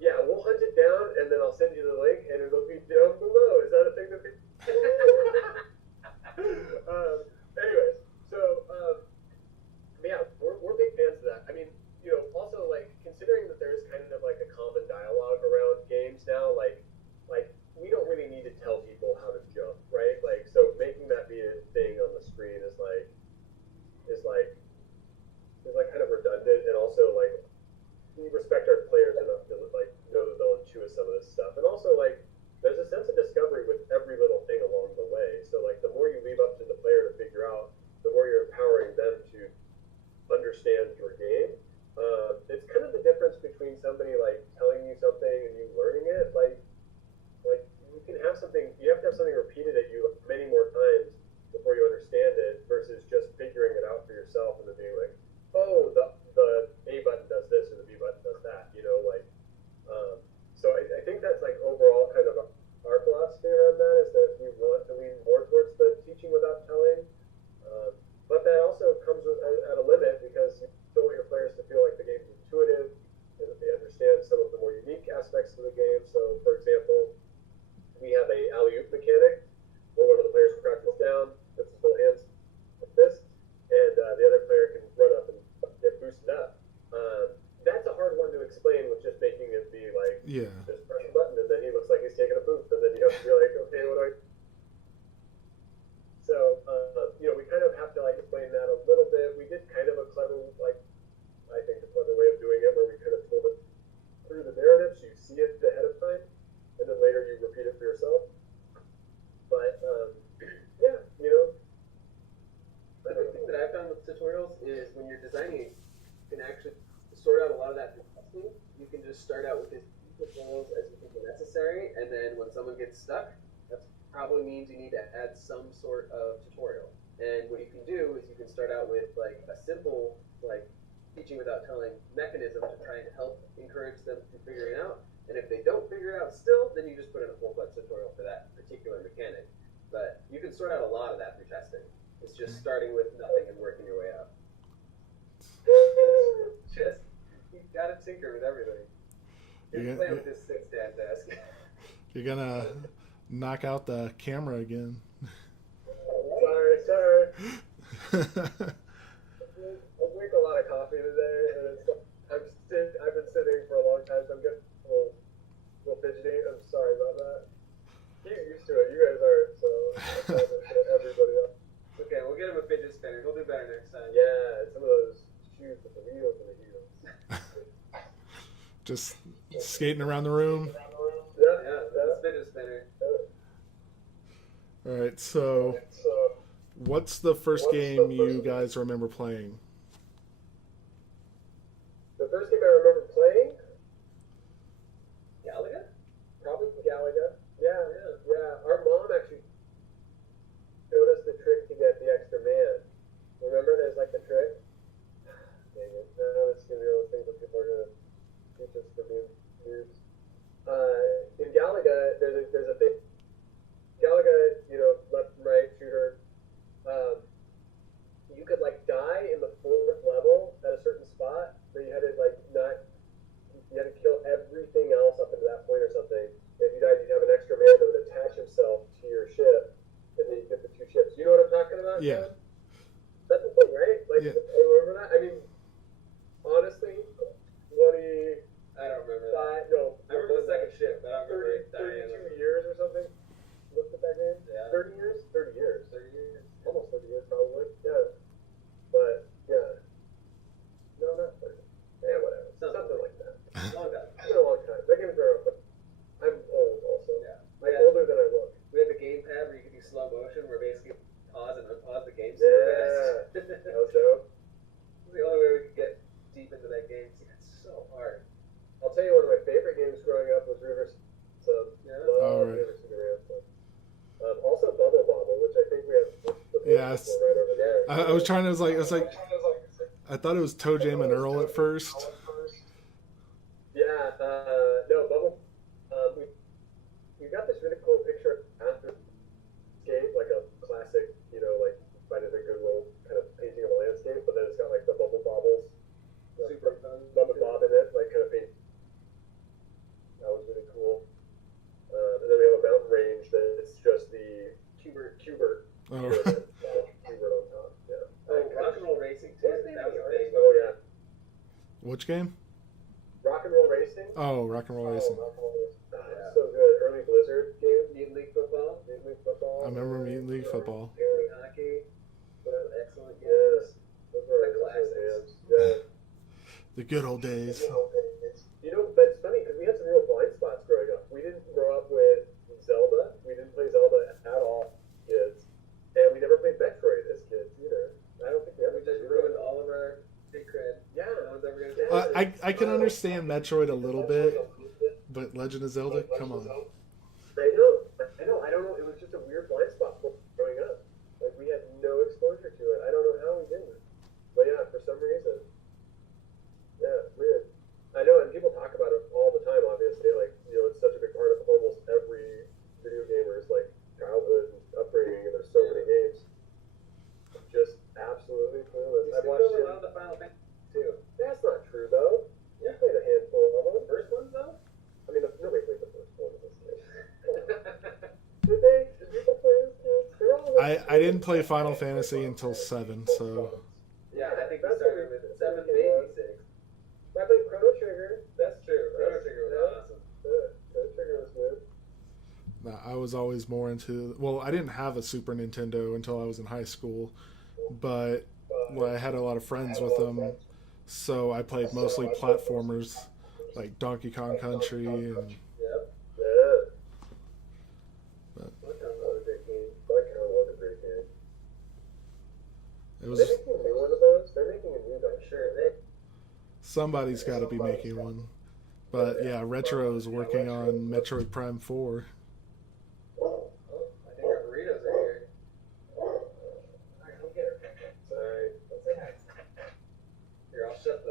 Yeah, we'll hunt it down, and then I'll send you the link, and it'll be down below. Is that a thing that we... Anyways, so, yeah, we're big fans of that. I mean, you know, also, like, considering that there is kind of, like, a common dialogue around games now, like, we don't really need to tell people how to jump, right? Like, so making that be a thing on the screen is kind of redundant, and also, like, we respect our players enough to, like, know that they'll chew some of this stuff. And also, like, there's a sense of discovery with every little thing along the way. So, like, the more you leave up to the player to figure out, the more you're empowering them to understand your game. It's kind of the difference between somebody, like, telling you something and you learning it. Like you can have something, you have to have something repeated at you many more times before you understand it, versus just figuring it out for yourself and then being like, oh, the A button does this or the B button does that, you know, like. So I think that's like overall kind of our philosophy around that, is that we want to lean more towards the teaching without telling. But that also comes at a limit, because you still want your players to feel like the game's intuitive and that they understand some of the more unique aspects of the game. So, for example, we have a alley-oop mechanic where one of the players crouches down, puts his little hands like this, and the other player can run up and get boosted up. That's a hard one to explain with just making it be like, just press a button and then he looks like he's taking a boost, and then you have to be like, okay, what do I... So, you know, we kind of have to like explain that a little bit. We did kind of a clever, like, I think a clever way of doing it, where we kind of told it through the narrative, so you see it ahead of time, and then later you repeat it for yourself. But, yeah, you know. The big thing that I've found with tutorials is when you're designing, you can actually sort out a lot of that through testing. You can just start out with as few tutorials as you think are necessary, and then when someone gets stuck, that probably means you need to add some sort of tutorial. And what you can do is you can start out with like a simple, like, teaching without telling mechanism to try and help encourage them through figuring it out. And if they don't figure it out still, then you just put in a full-fledged tutorial for that particular mechanic. But you can sort out a lot of that through testing. It's just starting with nothing and working your way up. Just, you gotta tinker with everything. You play with this sit-stand desk. You're gonna knock out the camera again. Sorry. I drink a lot of coffee today, and I've been sitting for a long time, so I'm getting a little fidgety. I'm sorry about that. He's used to it. You guys aren't, so I'm trying to get everybody up. Okay, we'll get him a fidget spinner. He'll do better next time. Yeah, some of those shoes with the wheels and the heels. Just skating around the room. Yeah, that's a fidget spinner. All right, so what's the first game you guys remember playing? The first game I remember playing? Galaga? Probably Galaga. Yeah. Our mom actually showed us the trick to get the extra man. Remember, there's like the trick? Dang it. No, it's going to be one of those things that people are going to teach us for being weirds. In Galaga, there's a thing. Galaga, you know, left and right shooter. You could like die in the fourth level at a certain spot, but you had to like you had to kill everything else up into that point or something. If you died, you'd have an extra man that would attach himself to your ship, and then you get the two ships. You know what I'm talking about? Yeah. Man? That's the thing, right? Like, yeah. Remember that? I mean, honestly, I don't remember that. that. No, I remember the second ship, but I don't remember 32 years or something. Looked at that game? Yeah. 30 years? 30 years. 30 years. Almost 30 years, probably. Yeah. But, yeah. No, not 30. Yeah, whatever. Something like that. Long time. It's been a long time. That game's very old. I'm old also. Yeah. I'm older than I look. We had the gamepad where you could do slow motion, where basically pause and unpause the game. Yeah. That was dope. It was the only way we could get deep into that game. It's so hard. I'll tell you, one of my favorite games growing up was Rivers. So, Yeah. love Right. Rivers and Ransom. Also Bubble Bobble, which I think we have the Yes. right over there. I was trying to, I was like, I thought it was Toe Jam and Earl at first. Yeah, no, Bubble. We got this really cool picture after game, like a classic, you know, like find it at Goodwill kind of painting of a landscape, but then it's got like the bubble bobbles, Super fun. Bubble Bob in it, like kind of paint. That was really cool. And then we have a mountain range that it's just the Cubert. Oh, Cubert on top. Yeah. Oh, rock and roll racing too. That was a big. Oh yeah. which game? Rock and Roll Racing. Oh, Rock and Roll Racing. Rock and Roll Racing. So good. Early Blizzard game. Mutant League Football. Mutant League Football. I remember Mutant League Football. Mutant Hockey. Excellent games. Yes. Those were The excellent classics. games. Yeah. The good old days. You know, but it's funny because we had some real blind spots growing up. We didn't grow up with Zelda. We didn't play Zelda at all, kids. And we never played Metroid as kids either. I don't think we ever We just did. ruined all of our big cred. Yeah. No one's ever gonna play. I can understand Metroid a little bit, but Legend of Zelda, come on. I know. I don't know. It was just a weird blind spot growing up. Like we had didn't play Final Fantasy until 7, so Yeah, I think we started with 7, maybe 6. I played Chrono Trigger. That's true. Chrono Trigger was awesome. Chrono Trigger was good. I was always more into. Well, I didn't have a Super Nintendo until I was in high school, but I had a lot of friends with them, so I played mostly platformers like Donkey Kong Country and. Yep. Yeah. But That was a great game. That was a great game. it was They're making a new one of those. They're making a new one. Sure. somebody's got to be making one. But yeah, Retro is working on Metroid Prime 4. I think our burritos are here. Alright, come get her. Sorry. Here, I'll shut the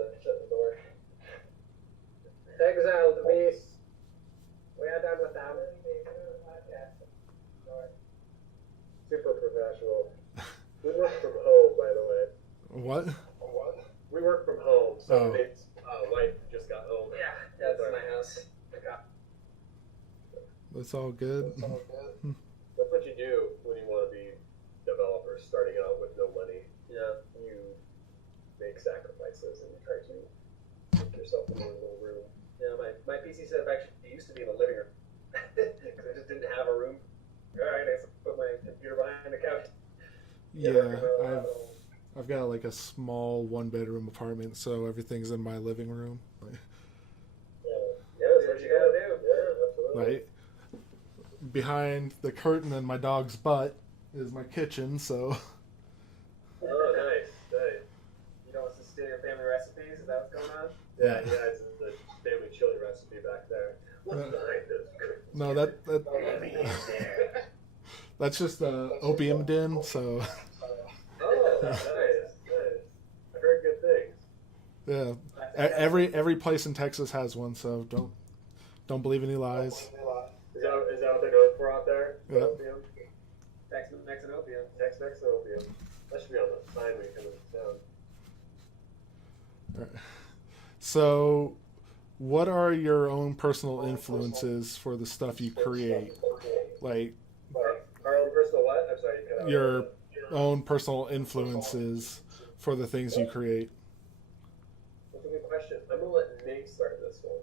door. Exile the beast. We are done with them. Super professional. We work from home, by the way. What? We work from home, so Oh. Nate's wife just got home. Yeah, that's my house. That's all good. That's what you do when you want to be developers starting out with no money. Yeah. You make sacrifices and you try to make yourself a little room. Yeah, my PC setup actually used to be in the living room. Because I just didn't have a room. Alright, I put my computer behind the couch. Yeah, I've got like a small 1-bedroom apartment, so everything's in my living room. Yeah, That's what you gotta do. Yeah, absolutely. Right behind the curtain and my dog's butt is my kitchen, so Oh, nice, nice. You don't want to steal your family recipes? Is that what's going on? Yeah, it's the family chili recipe back there. What's behind this? no, that's just the opium den. So Oh, nice, nice. I heard good things. yeah, every place in Texas has one, so don't believe any lies. Is that what they're known for out there? Yeah. Opium? Tex-Mex and opium. Tex-Mex and opium. That should be on the sign when you come into town. So, what are your own personal influences for the stuff you create? Like Our own personal what? I'm sorry, you cut out. your own personal influences for the things you create. That's a good question. I'm gonna let Nate start this one.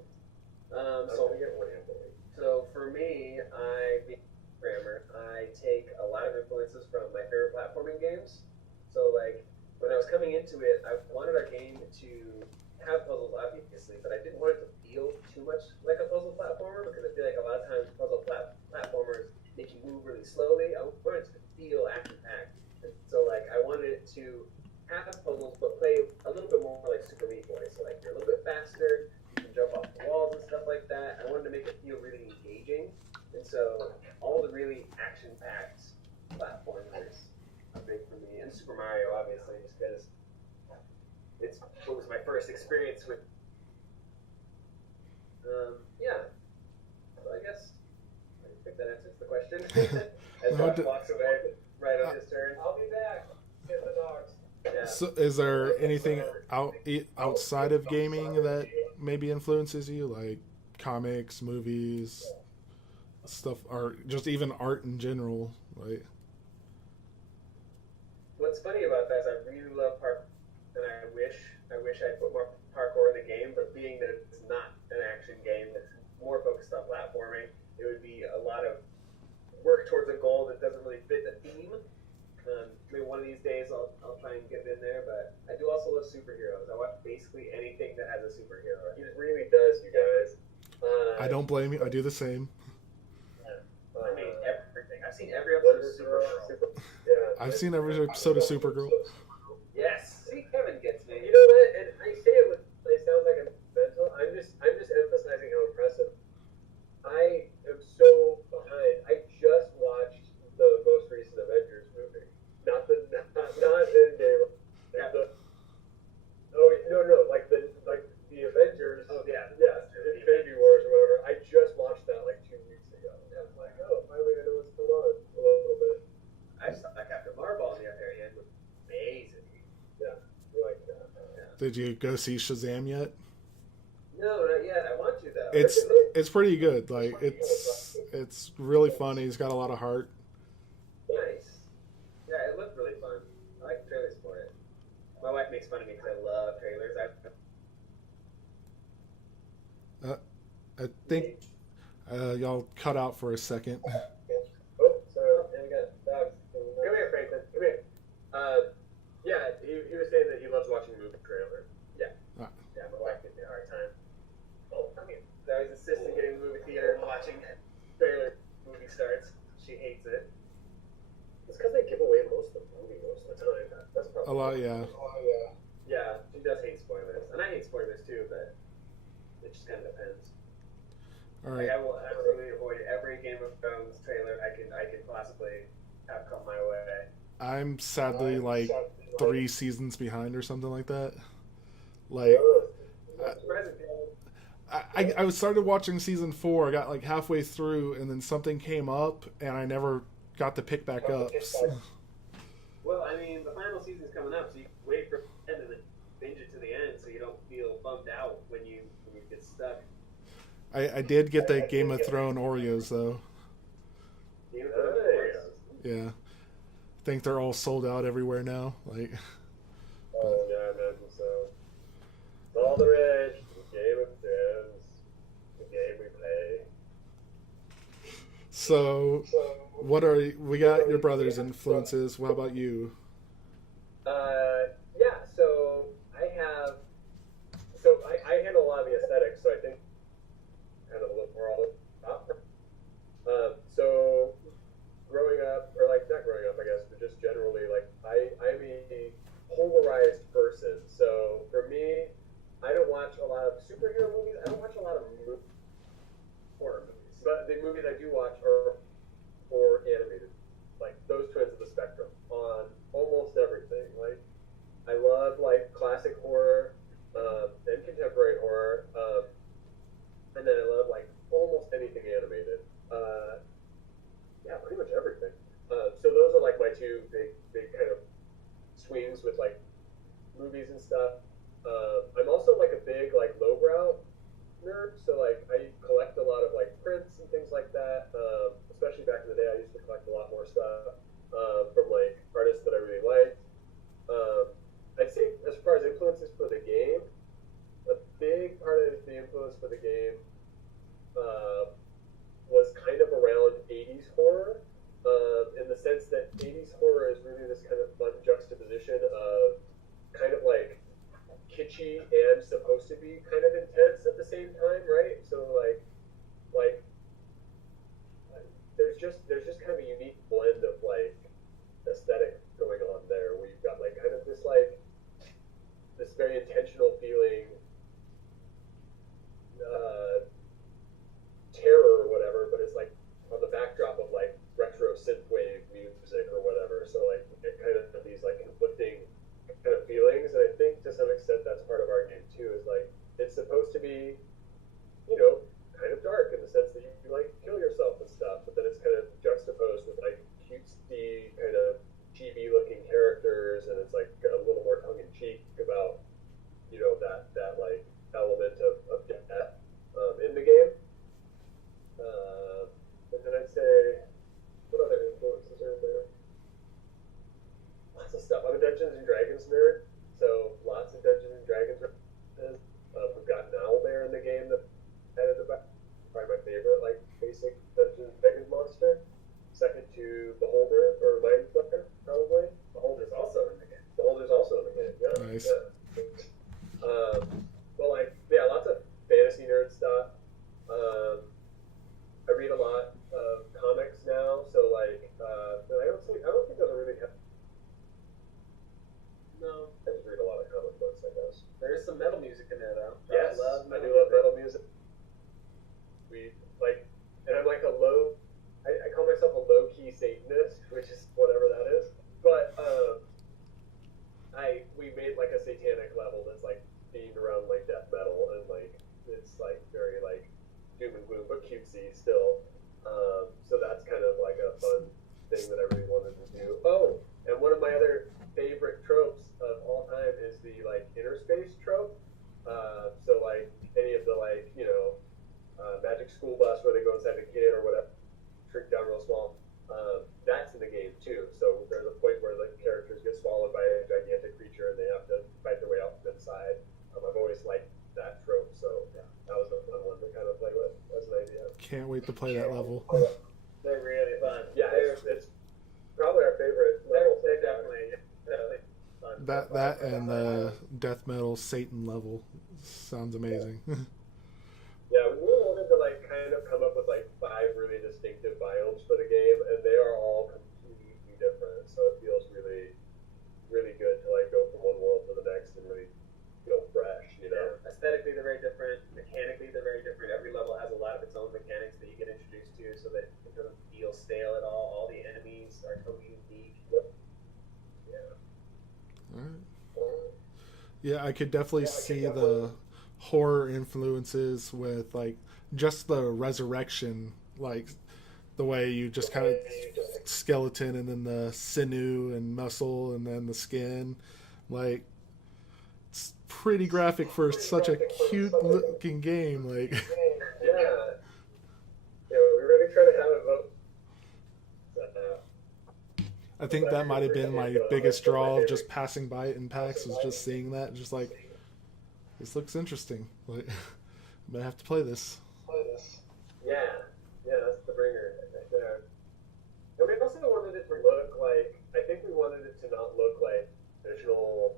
I'm gonna get one in for me. So for me, being a programmer, I take a lot of influences from my favorite platforming games. So like when I was coming into it, I wanted our game to have puzzles, obviously, but I didn't want it to feel too much like a puzzle platformer because I feel like a lot of times puzzle platformers make you move really slowly. I wanted it to feel action-packed. And so like I wanted it to have puzzles but play a little bit more like Super Meat Boy. So like you're a little bit faster, you can jump off the walls and stuff like that. I wanted to make it feel really engaging. And so all the really action-packed platformers are big for me. And Super Mario, obviously, just because it was my first experience with. Yeah. So I guess I think that answers the question. As Doc walks away, right on his turn. I'll be back. Get the dogs. Yeah. So, is there anything outside of gaming that maybe influences you, like comics, movies, stuff, or just even art in general? Like, what's funny about that is I really love parkour, and I wish I put more parkour in the game. But being that it's not an action game, that's more focused on platforming, it would be a lot of work towards a goal that doesn't really fit the theme. Maybe one of these days I'll try and get in there, but I do also love superheroes. I watch basically anything that has a superhero. He really does, you guys. I don't blame you. I do the same. I mean, everything. I've seen every episode of Supergirl. Yeah. I've seen every episode of Supergirl. Yes. See, Kevin gets me. You know what? And I say it with. It sounds like I'm mental. I'm just emphasizing how impressive. I am so behind. I just watched the most recent Avengers movie. Not Endgame. Like the Avengers. Oh yeah. Yeah, Infinity Wars or whatever. I just watched that like 2 weeks ago. I was like, oh, finally I know what's going on a little bit. I just thought that Captain Marvel on the other hand was amazing. Yeah, you like that. Yeah. Did you go see Shazam yet? No, not yet. I want to though. It's pretty good. Like it's really funny. He's got a lot of heart. Nice. Yeah, it makes fun of me because I love trailers. I think y'all cut out for a second. Oh, so yeah, we got dogs. Come here, Franklin. Come here. Yeah, he was saying that he loves watching movie trailers. Yeah. Yeah, my wife gives me a hard time. Oh, come here. So I was insisting getting the movie theater and watching trailer movie starts. She hates it. It's because they give away most of the movie most of the time. That's probably A lot, yeah. Yeah, she does hate spoilers, and I hate spoilers too, but it just kind of depends. All right. Like, I will absolutely avoid every Game of Thrones trailer I can possibly have come my way. I'm sadly like 3 seasons behind or something like that. Like, I started watching season 4. I got like halfway through, and then something came up, and I never got to pick back up. Well, I mean, the final season's coming up, so you can wait for the end and then binge it to the end, so you don't feel bummed out when you get stuck. I did get the Game of Thrones Oreos though. Game of Thrones Oreos. Yeah, I think they're all sold out everywhere now. Like, Oh yeah, I imagine so. It's all the rage. The Game of Thrones. The game we play. so what are we got your brother's influences? What about you? Yeah, so I handle a lot of the aesthetics, so I think kind of look for all the top. So growing up, or like not growing up, I guess, but just generally, like I'm a polarized person. So for me, I don't watch a lot of superhero movies. I don't watch a lot of horror movies. But the movies I do watch are animated, like those two ends of the spectrum on almost everything. Like I love like classic horror and contemporary horror, and then I love like almost anything animated. Yeah, pretty much everything. So those are like my two big kind of swings with like movies and stuff. I'm also like a big like lowbrow nerd, so like I collect a lot of like prints and things like that. Especially back in the day, I used to collect a lot more stuff from like artists that I really liked. I'd say as far as influences for the game, a big part of the influence for the game was kind of around 80s horror, in the sense that 80s horror is really this kind of fun juxtaposition of kind of like kitschy and supposed to be kind of intense at the same time, right? So like there's just kind of a unique blend of like aesthetic going on there, where you've got like kind of this very intentional feeling, terror or whatever, but it's like on the backdrop of like retro synthwave music or whatever. So like it kind of these like conflicting kind of feelings, and I think to some extent that's part of our game too. Is like it's supposed to be, kind of dark in the sense that you like kill yourself and stuff, but then it's kind of juxtaposed with like cutesy kind of chibi looking characters, and it's like a little more tongue in cheek about that like element of death in the game. And then I'd say, what other influences are in there? Lots of stuff. I'm a Dungeons and Dragons nerd, so lots of Dungeons and Dragons references. We've got an owlbear in the game that headed the back. Probably my favorite, like basic Dungeons and Dragons monster. Second to Beholder or Mind Flayer, probably. Beholder's also in the game. Yeah. Nice. Yeah. Well, like lots of fantasy nerd stuff. I read a lot of comics now, so like I don't think those are really. No, I just read a lot of comic books, I guess. There's some metal music in there, though. Yes, I do love metal music. And I'm like I call myself a low-key Satanist, which is whatever that is. But we made like a satanic level that's like themed around like death metal, and like it's like very like doom and gloom, but cutesy still. So that's kind of like a fun thing that I really wanted to do. Oh, and one of my other favorite tropes of all time is the like inner space trope. So like any of the like Magic School Bus where they go inside the kid or whatever, shrink down real small. That's in the game too. So there's a point where the characters get swallowed by a gigantic creature and they have to fight side. I've always liked that trope, so yeah, that was a fun one to kind of play with as an idea. Can't wait to play that level. They're really fun. Yeah, it's probably our favorite level. They're definitely fun. That and the death metal Satan level sounds amazing. Yeah, we really wanted to like kind of come up with like 5 really distinctive biomes for the game, and they are all completely different. So it feels really, really good to like go from one world to the next and really feel fresh, you know. Yeah. Aesthetically, they're very different. Mechanically, they're very different. Every level has a lot of its own mechanics that you get introduced to, so that it doesn't feel stale at all. All the enemies are totally unique. Yep. Yeah. All right. Yeah, I could definitely see the horror influences with like just the resurrection, like the way you just kind of skeleton and then the sinew and muscle and then the skin, like it's pretty graphic for such a cute looking game. Like Yeah, we really try to have it vote. I think that might have been my biggest draw of just passing by it in PAX, was just seeing that, just like, this looks interesting. Like, I'm gonna have to play this. Yeah, that's the bringer right there. And we also wanted it to look like, I think we wanted it to not look like traditional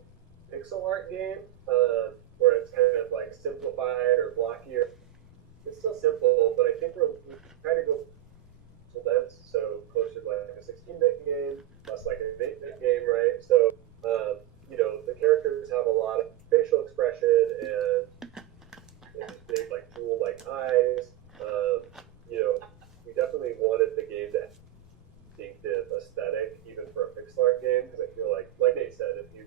pixel art game, where it's kind of like simplified or blockier. It's still simple, but I think we're trying to go dense, so closer to like a 16-bit game, less like an 8-bit game, right? So, the characters have a lot of facial expression and these big, like, jewel-like eyes. We definitely wanted the game to have a distinctive aesthetic, even for a pixel art game, because I feel like Nate said, if you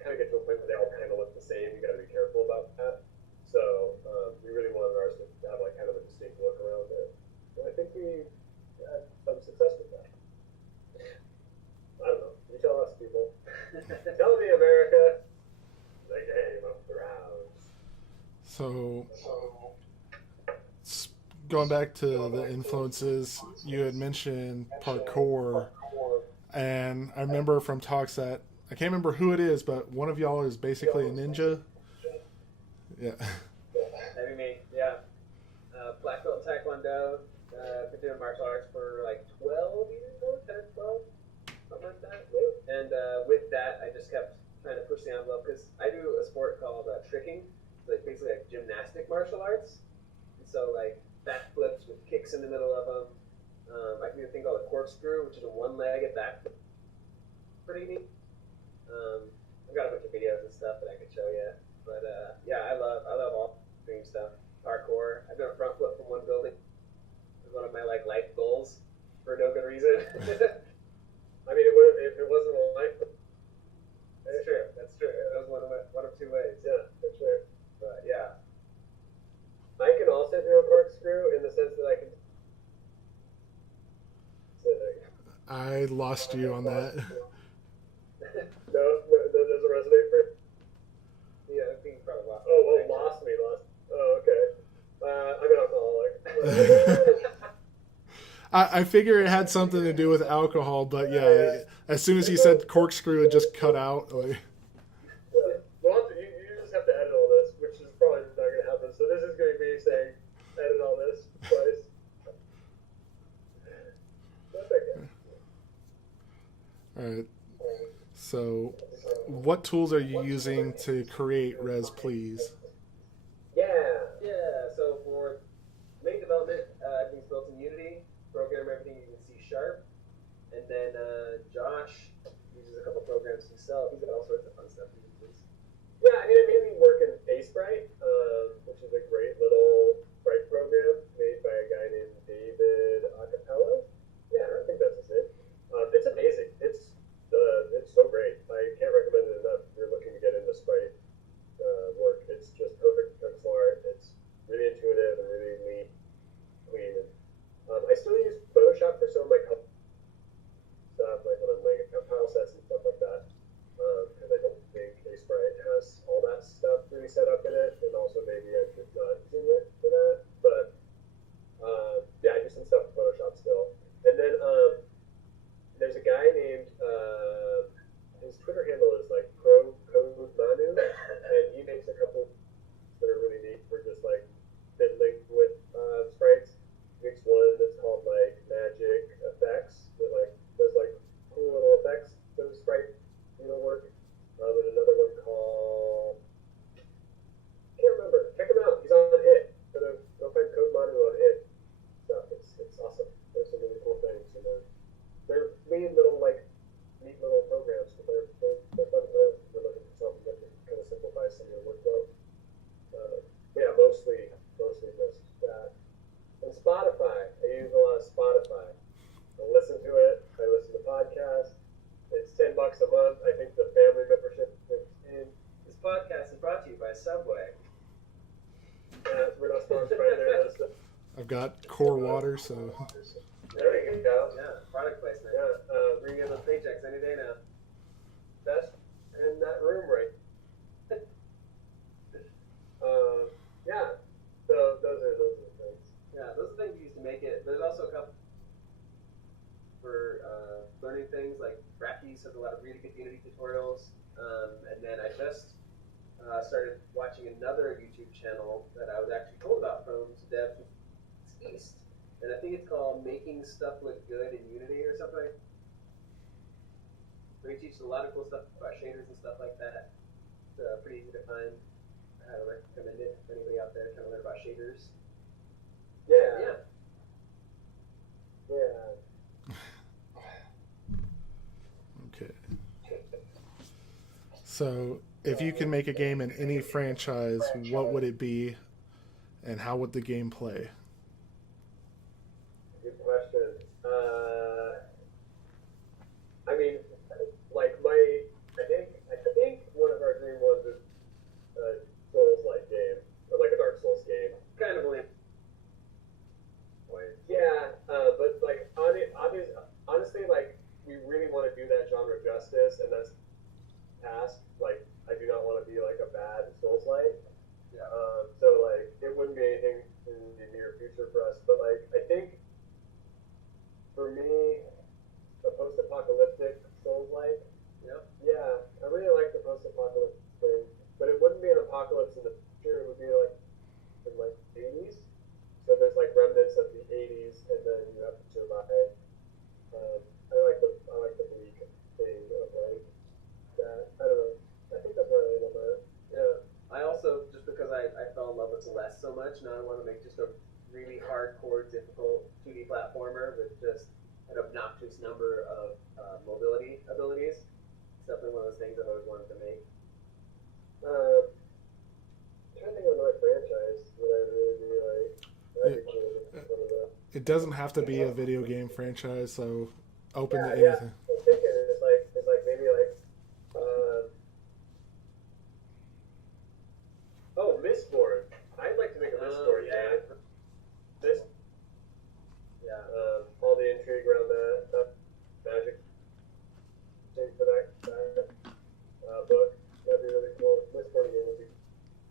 kind of get to a point where they all kind of look the same, you got to be careful about that. So, we really wanted ours to have, like, kind of a distinct look around it. And I think we had some success with that. I don't know. You tell us, people. Tell me, America. The game of thrones. So, going back to the influences, you had mentioned parkour, and I remember from talks that, I can't remember who it is, but one of y'all is basically a ninja. Yeah. That'd be me, yeah. Black belt taekwondo. Been doing martial arts for like 12 years ago, 10 or 12, something like that. And with that, I just kept trying to push the envelope, because I do a sport called tricking, like basically like gymnastic martial arts. And so like backflips with kicks in the middle of them. I can do a thing called a corkscrew, which is a one-legged backflip. Pretty neat. I've got a bunch of videos and stuff that I could show you. But yeah, I love all extreme stuff. Parkour. I've done a front flip from one building. One of my like life goals for no good reason. I mean, it would if it wasn't a life. That's true. That was one of 2 ways. Yeah, for sure. But yeah. I can also do a corkscrew in the sense that I can. I lost you on that. No, doesn't resonate for you? Yeah, I think you probably lost. Oh, well, lost. Oh, okay. I'm an alcoholic. I figure it had something to do with alcohol, but yeah, as soon as he said corkscrew, it just cut out. Like, Well, you just have to edit all this, which is probably not going to happen. So this is going to be saying, edit all this twice. That's okay. all right. So, what tools are you using to create Rez Plz? Yeah. So for main development, everything's built in Unity. Program everything using C#. And then Josh uses a couple programs himself. He's got all sorts of fun stuff he uses. Yeah, I mean, I mainly work in Sprite, which is a great little Sprite program made by a guy named David Acapella. Yeah, I think that's his name. It's amazing. It's so great. I can't recommend it enough if you're looking to get into Sprite work. It's brought to you by Subway. We're not sponsored by any of this. I've got core water, so There you go. Yeah, product placement. Yeah, Bring in those paychecks any day now. best in that room, right? Yeah. So those are the things. Yeah, those are things you used to make it. There's also a couple for learning things like Raffies has a lot of really good Unity tutorials. And then I just started watching another YouTube channel that I was actually told about from Dev East. And I think it's called Making Stuff Look Good in Unity or something. So he teaches a lot of cool stuff about shaders and stuff like that. It's pretty easy to find. I highly recommend it if anybody out there trying to learn about shaders. Yeah. okay. So, if you can make a game in any franchise, what would it be, and how would the game play? Good question. I mean, like I think one of our dream ones is a Souls-like game, or like a Dark Souls game. Kind of believe. Yeah, but like honestly, like we really want to do that genre justice, and that's task. Like I do not want to be like a bad Souls-like. Yeah. So like it wouldn't be anything in the near future for us, but like I think for me, a post-apocalyptic Souls-like. Yep. Yeah, I really like the post-apocalyptic thing, but it wouldn't be an apocalypse in the future. It would be like in like the 80s. So there's like remnants of the 80s, and then you have to survive. I like the bleak thing of like that. I don't know. I think that's where I am on that. Yeah. I also, just because I fell in love with Celeste so much, now I want to make just a really hardcore, difficult 2D platformer with just an obnoxious number of mobility abilities. It's definitely one of those things I've always wanted to make. I'm trying to think of another franchise that I really do like. It doesn't have to be a video game franchise, so open to Yeah, anything. I'm thinking it's like maybe like Mistborn. I'd like to make a Mistborn game. All the intrigue around that magic thing for that book. That'd be really cool. Mistborn game would be.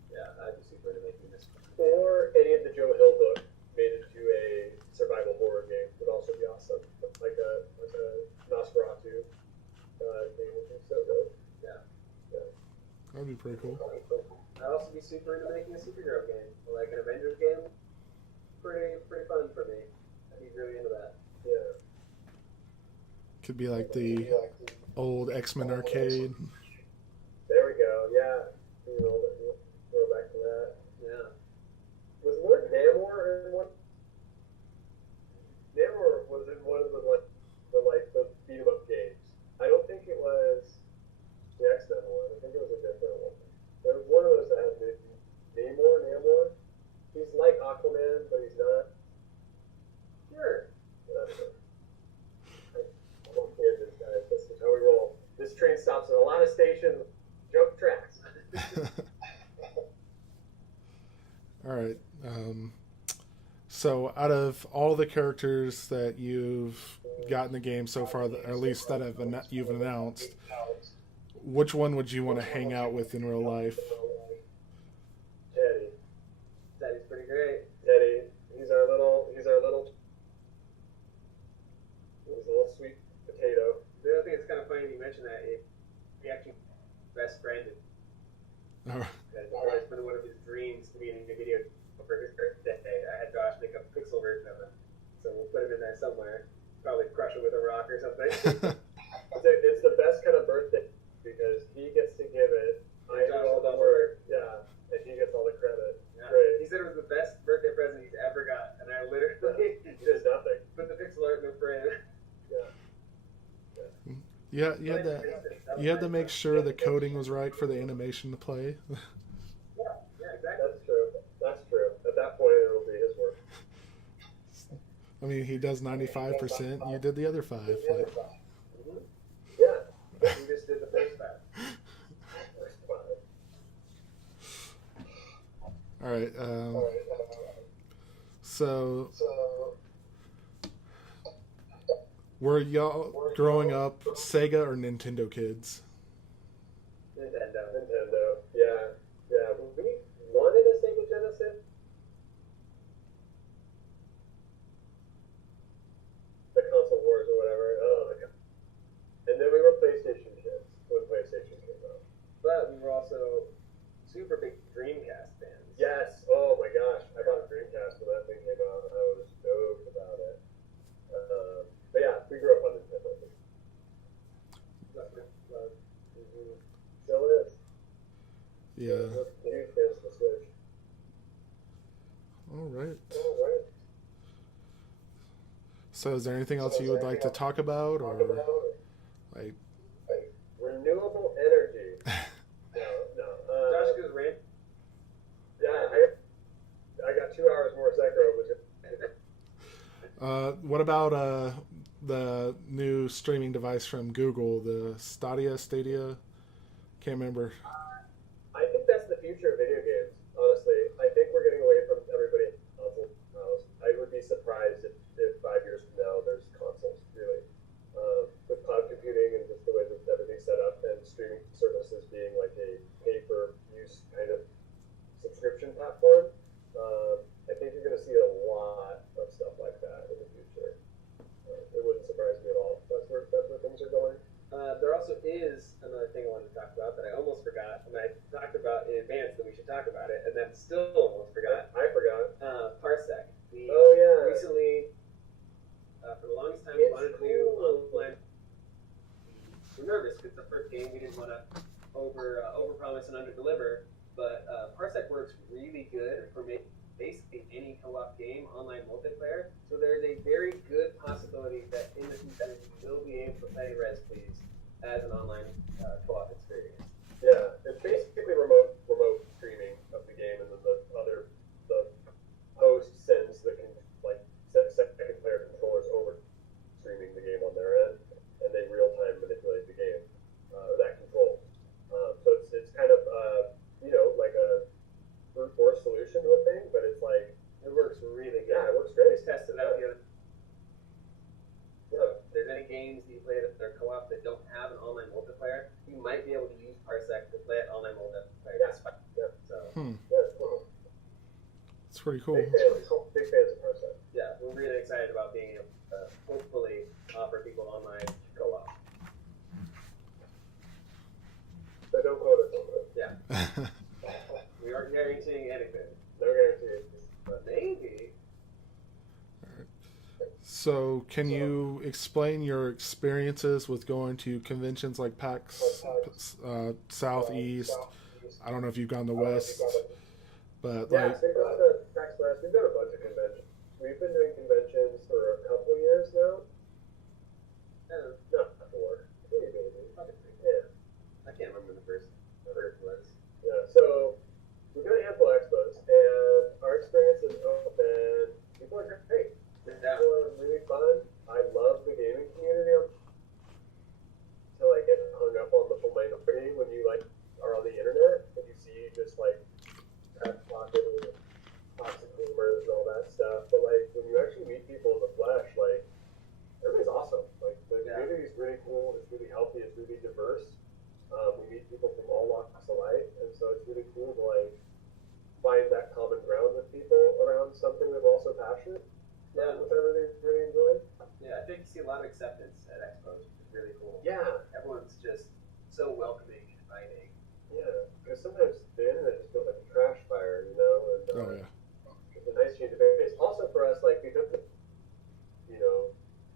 Yeah, I'd be super into making this. Or any of the Joe Hill books made into a survival horror game would also be awesome. Like a Nosferatu game would be so good. Yeah. That'd be pretty cool. I'd also be super into making a superhero game, like an Avengers game. Pretty fun for me. I'd be really into that. Yeah. Could be like the old X-Men arcade. There we go. Yeah. Go back to that. Yeah. Was Lord Namor in one? Namor was in one of the beat 'em up games. I don't think it was the X-Men one. I think it was a different one. There was one of those that had Namor. He's like Aquaman, but he's not. Sure. I won't hear this, guys. This is how we roll. This train stops at a lot of stations. Jump tracks. All right. So, out of all the characters that you've got in the game so far, or at least that you've announced, which one would you want to hang out with in real life? Teddy. Teddy's pretty great. Teddy. He's our little sweet potato. The other thing that's kind of funny you mentioned that he actually best friended. All right. And it's been one of his dreams to be in a video for his birthday. I had Josh make a pixel version of him, so we'll put him in there somewhere. Probably crush him with a rock or something. It's the best kind of birthday because he gets to give it. I do all the work. Yeah, and he gets all the credit. Yeah. Great. He said it was the best birthday present he's ever got, and I literally He does nothing. put the pixel art in the frame. Yeah, you had to make sure the coding was right for the animation to play. Yeah, exactly. That's true. At that point, it will be his work. I mean, he does 95%. You did the other 5. Like, Yeah. You just did the first time. All right. So, were y'all growing up Sega or Nintendo kids? Nintendo. Yeah. Yeah. We wanted a Sega Genesis. The console wars or whatever. Oh my god. And then we were PlayStation kids when PlayStation came out. But we were also super big Dreamcast fans. Yes. Oh my gosh. I bought a Dreamcast when that thing came out. I was stoked about it. But yeah, we grew up on Nintendo. Mm-hmm. Still is. Yeah. Huge fans of the Switch. All right. All right. So, is there anything else you would like to talk about, or like renewable energy? No. Josh goes rant. Yeah, I got 2 hours more Sekiro, which what about the new streaming device from Google, the Stadia? Can't remember. I think that's the future of video games, honestly. I think we're getting away from everybody in console house. I would be surprised if 5 years from now there's consoles, really. With cloud computing and just the way that everything's set up and streaming services being like a pay-per-use kind of subscription platform, I think you're going to see a lot of stuff like that in the future. It wouldn't surprise me at all. That's where things are going. There also is another thing I wanted to talk about that I almost forgot, and I talked about in advance that we should talk about it, and then still almost forgot. I forgot. Parsec. We recently, for the longest time, we wanted to do online. We're nervous because it's the first game. We didn't want to overpromise and underdeliver, but Parsec works really good for making basically any co-op game online multiplayer. So there's a very good possibility that in the future we will be able to play Rez Plz as an online co-op experience. Yeah, it's basically remote streaming of the game, and then the host sends second player controllers over streaming the game on their end, and they real time manipulate the game that control. So it's kind of like a brute force solution to a thing, but it's like it works really good. Yeah, it works great. Just tested out the other. So if there's any games that you play that are co-op that don't have an online multiplayer, you might be able to use Parsec to play it online multiplayer. Yeah. So cool. It's pretty cool. Big fans of Parsec. Yeah, we're really excited about being able to hopefully offer people online co-op. But don't quote us on that. Yeah. We aren't guaranteeing anything. No guarantee. But maybe. So, can you explain your experiences with going to conventions like PAX Southeast? I don't know if you've gone to West, but Yeah, like, we've gone to PAX West. We've done a bunch of conventions. We've been doing conventions for a couple years now. Not 4. 3 maybe. Yeah. I can't remember the first was. Yeah, so we've done a handful of expos, and our experiences have been, people are great. Yeah. People are really fun. I love the gaming community until I get hung up on the full minority when you are on the internet and you see just pocket and toxic rumors and all that stuff. But when you actually meet people in the flesh, everybody's awesome. The community is really cool. It's really healthy. It's really diverse. We meet people from all walks of life, and so it's really cool to find that common ground with people around something that we're also passionate. Which I really, really enjoy. Yeah, I think you see a lot of acceptance at expos, which is really cool. Yeah. Everyone's just so welcoming and inviting. Yeah, because sometimes the internet just feels like a trash fire, And oh yeah, it's a nice change of pace. Also for us, because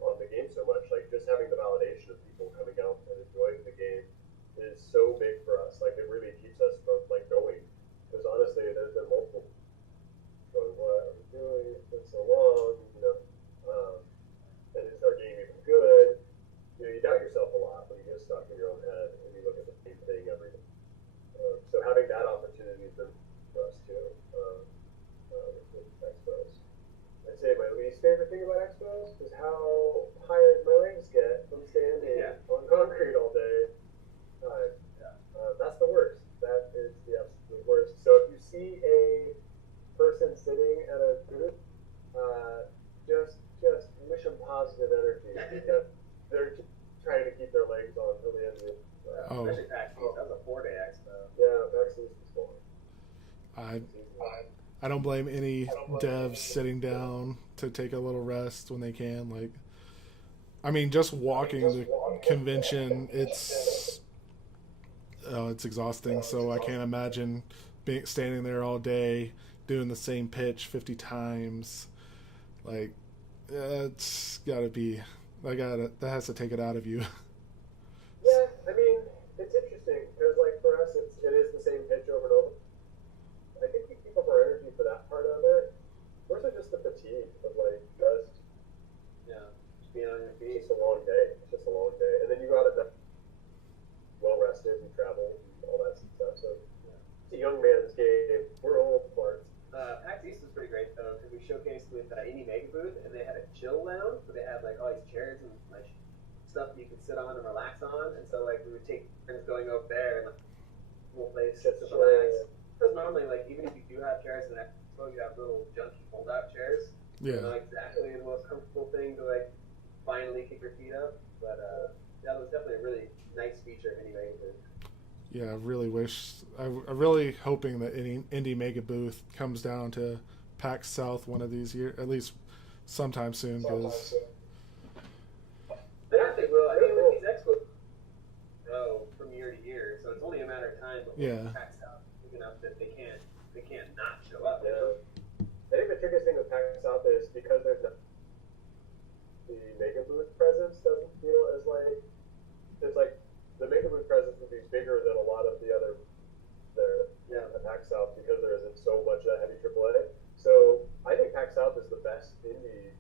on the game so much, just having the validation of people coming out and enjoying the game is so big for us. It really keeps us from going. Because honestly, there's been multiple going, what are we doing? It's been so long, and is our game even good? You doubt yourself a lot when you get stuck in your own head and you look at the same thing every day. So having that opportunity has been for us too. With expos, I'd say my least favorite thing about expos is how tired my legs get from standing on concrete all day. That's the worst. That is the absolute worst. So if you see a I I don't blame any devs sitting down to take a little rest when they can. Like, I mean, just walking the convention, it's exhausting. So I can't imagine standing there all day doing the same pitch 50 times. Like, it's gotta be. That has to take it out of you. Yeah, I mean, it's interesting because like for us, it is the same pitch over and over. I think we keep up our energy for that part of it. More so just the fatigue of like just being on your feet. It's just a long day. It's just a long day, and then you go out at night, well rested, and travel, and all that stuff. So it's a young man's game. We're old parts. PAX East was pretty great though because we showcased with Indie Mega Booth and they had a chill lounge where they had like all these chairs and like stuff you could sit on and relax on, and so like we would take turns going over there and like little place just to relax. Because normally like even if you do have chairs in expo, you have little junky fold out chairs. Yeah. It's not exactly the most comfortable thing to like finally kick your feet up, but that was definitely a really nice feature of Indie Mega Booth. Yeah, I really wish. I'm really hoping that Indie Mega Booth comes down to PAX South one of these years, at least sometime soon. Because I think will. I mean, with these expos grow from year to year, so it's only a matter of time before PAX South big enough that they can't not show up. Yeah. I think the trickiest thing with PAX South is because there's no the Mega Booth presence doesn't feel as like it's like. The Mega Booth presence would be bigger than a lot of the other at PAX South because there isn't so much of that heavy AAA. So I think PAX South is the best indie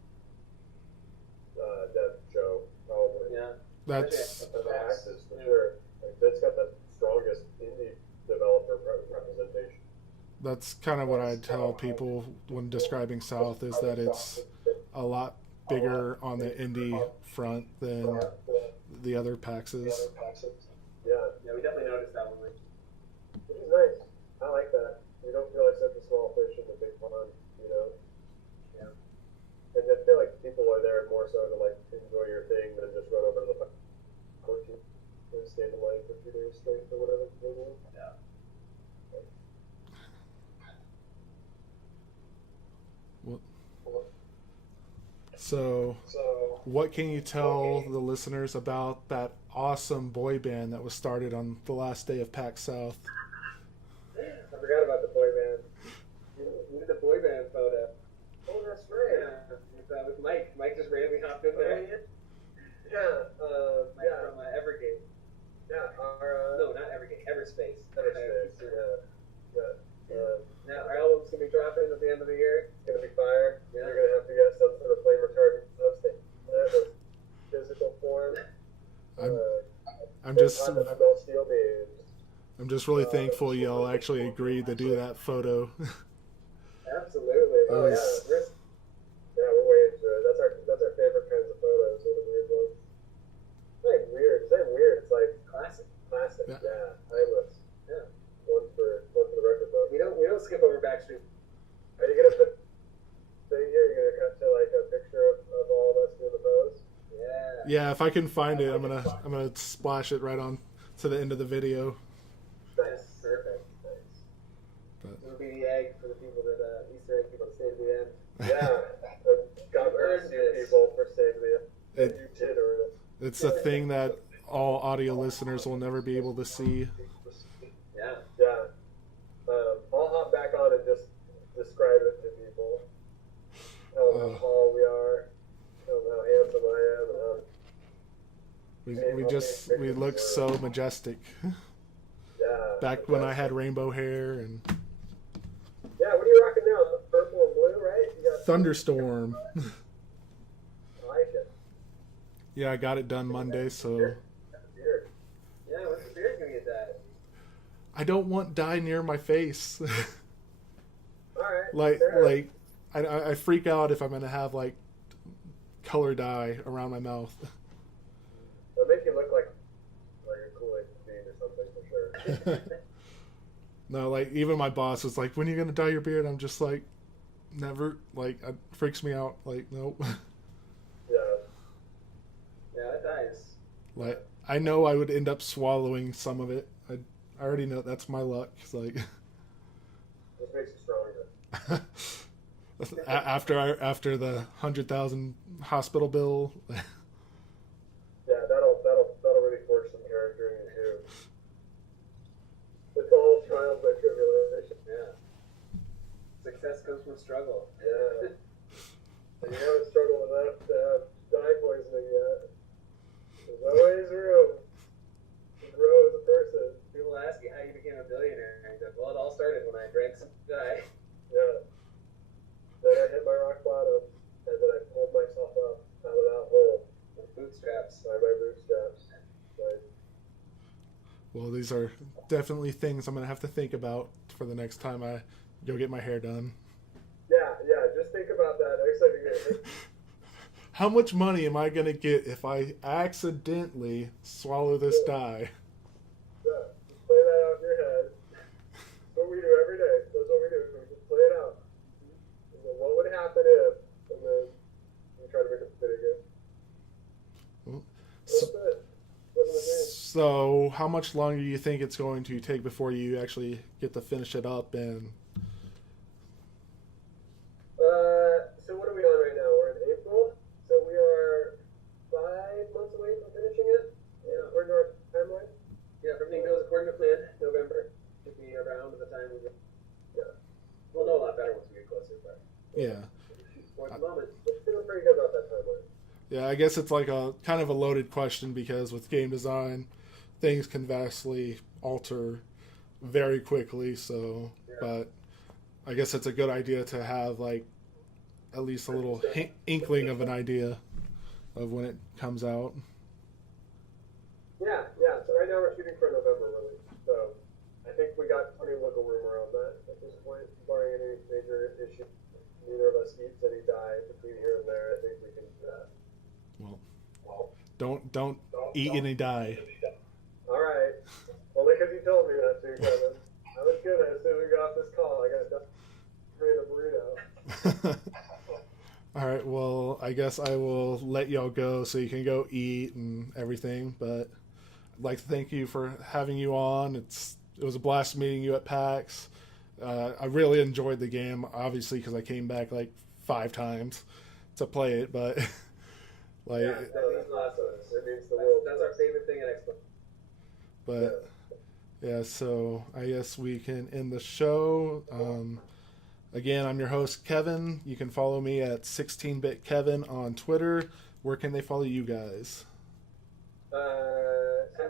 dev show probably. Yeah, that's the Axis for sure. Like, that's got the strongest indie developer representation. That's kind of what I tell people when describing South is that it's a lot bigger on the indie front than the other PAXs. Yeah, we definitely noticed that one. Which is nice. I like that. You don't feel like such a small fish in the big pond, you know? Yeah. And I feel like people are there more so to like enjoy your thing than just run over to the court and stay in the line for 2 days straight or whatever they're doing. Yeah. So, what can you tell the listeners about that awesome boy band that was started on the last day of PAX South? I forgot about the boy band. We did the boy band photo. Oh, that's right. Yeah, with Mike. Mike just randomly hopped in there. Mike from Evergate. Yeah, no, not Evergate. Everspace. Everspace. Now, our album's going to be dropping at the end of the year. It's going to be fire. Yeah. You're going to have to get some sort of flame retardant substance in it, physical form. I'm just really thankful y'all actually agreed to do that photo. Absolutely. Oh, yeah. We're way into it. That's our favorite kinds of photos. One of the weird ones. It's like weird. It's not weird. It's like classic. Yeah. Timeless. Yeah. One for the record book. We don't skip over Backstreet. Are you gonna put thing here? You're gonna cut to like a picture of all of us doing the pose? Yeah. Yeah, if I can find it, I'm gonna splash it right on to the end of the video. Nice. Perfect. Nice. It'll be the egg for the people that Easter egg people stay to the end. Yeah. God bless you people for staying to the end. You did already. It's a thing that all audio listeners will never be able to see. Yeah. I'll hop back on and just describe it to people. How tall we are, how handsome I am. We look so majestic. Yeah. Back when I had rainbow hair and. Yeah, what are you rocking now? Purple and blue, right? You got Thunderstorm. I like it. Yeah, I got it done Monday, so. Beard. Yeah, what's the beard gonna get that? I don't want dye near my face. Alright. I freak out if I'm gonna have like color dye around my mouth. It'll make you look like a Kool-Aid fiend or something for sure. No, like even my boss was like, "When are you gonna dye your beard?" I'm just like, "Never." Like, it freaks me out. Like, nope. Yeah, it dies. Like, I know I would end up swallowing some of it. I already know that's my luck. It's like. Just after the 100,000 hospital bill. Yeah, that'll really force some character in you too. It's all trials by tribulation. Yeah. Success comes from struggle. Yeah. And you haven't struggled enough to have dye poisoning yet. There's always room to grow as a person. People ask you how you became a billionaire, and you go, well, it all started when I drank some dye. Yeah. Then I hit my rock bottom, and then I pulled myself up out of that hole. Bootstraps. By my bootstraps. Like, Well, these are definitely things I'm going to have to think about for the next time I go get my hair done. yeah, just think about that next time you get hit. How much money am I going to get if I accidentally swallow this dye? Yeah, just play that out in your head. That's what we do every day. That's what we do. We just play it out. And then what would happen if, and then you try to make it fit again. That's it. That's the game. So, how much longer do you think it's going to take before you actually get to finish it up? And So what are we on right now? We're in April. So we are 5 months away from finishing it. Yeah, according to our timeline. Yeah, if everything goes according to plan, November should be around the time we get. Yeah. We'll know a lot better once we get closer, but yeah. for the moment, We're feeling pretty good about that timeline. Yeah, I guess it's like a kind of a loaded question because with game design, things can vastly alter very quickly. So, but I guess it's a good idea to have like at least a little inkling of an idea of when it comes out. Yeah. So right now we're shooting for November release. So I think we got plenty of wiggle room around that at this point, barring any major issue. Neither of us eats any dye between here and there. I think we can do that. Well, don't eat any dye. All right. Only because you told me that to, Kevin. I was good as soon as we got off this call. I got done eating a burrito. All right, well, I guess I will let y'all go so you can go eat and everything. But I'd like to thank you for having you on. It was a blast meeting you at PAX. I really enjoyed the game, obviously, because I came back like 5 times to play it. But like, Yeah, that means lots to us. It means the world. that's our favorite thing at Expo. but yeah, so I guess we can end the show. Again, I'm your host, Kevin. You can follow me at 16bit Kevin on Twitter. Where can they follow you guys? At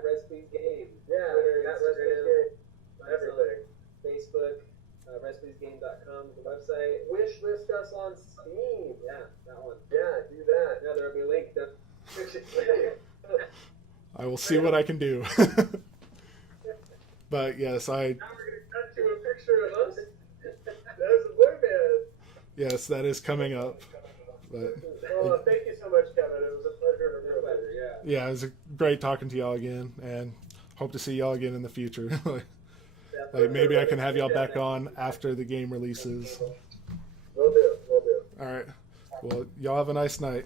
Rez Plz Game. Yeah, Twitter, at Rez Plz Instagram, Game. Everything. Facebook, RezPlzGame.com, the website. Wish list us on Steam. Yeah, that one. Yeah, do that. Yeah, there'll be a link. I will see what I can do. But yes, Now we're going to cut to a picture of us. There's a boy band. yes, that is coming up. But Well, thank you so much, Kevin. It was a pleasure to Real pleasure, yeah. yeah, it was great talking to y'all again, and hope to see y'all again in the future. Like maybe I can have y'all back on after the game releases. Will do. All right. Well, y'all have a nice night.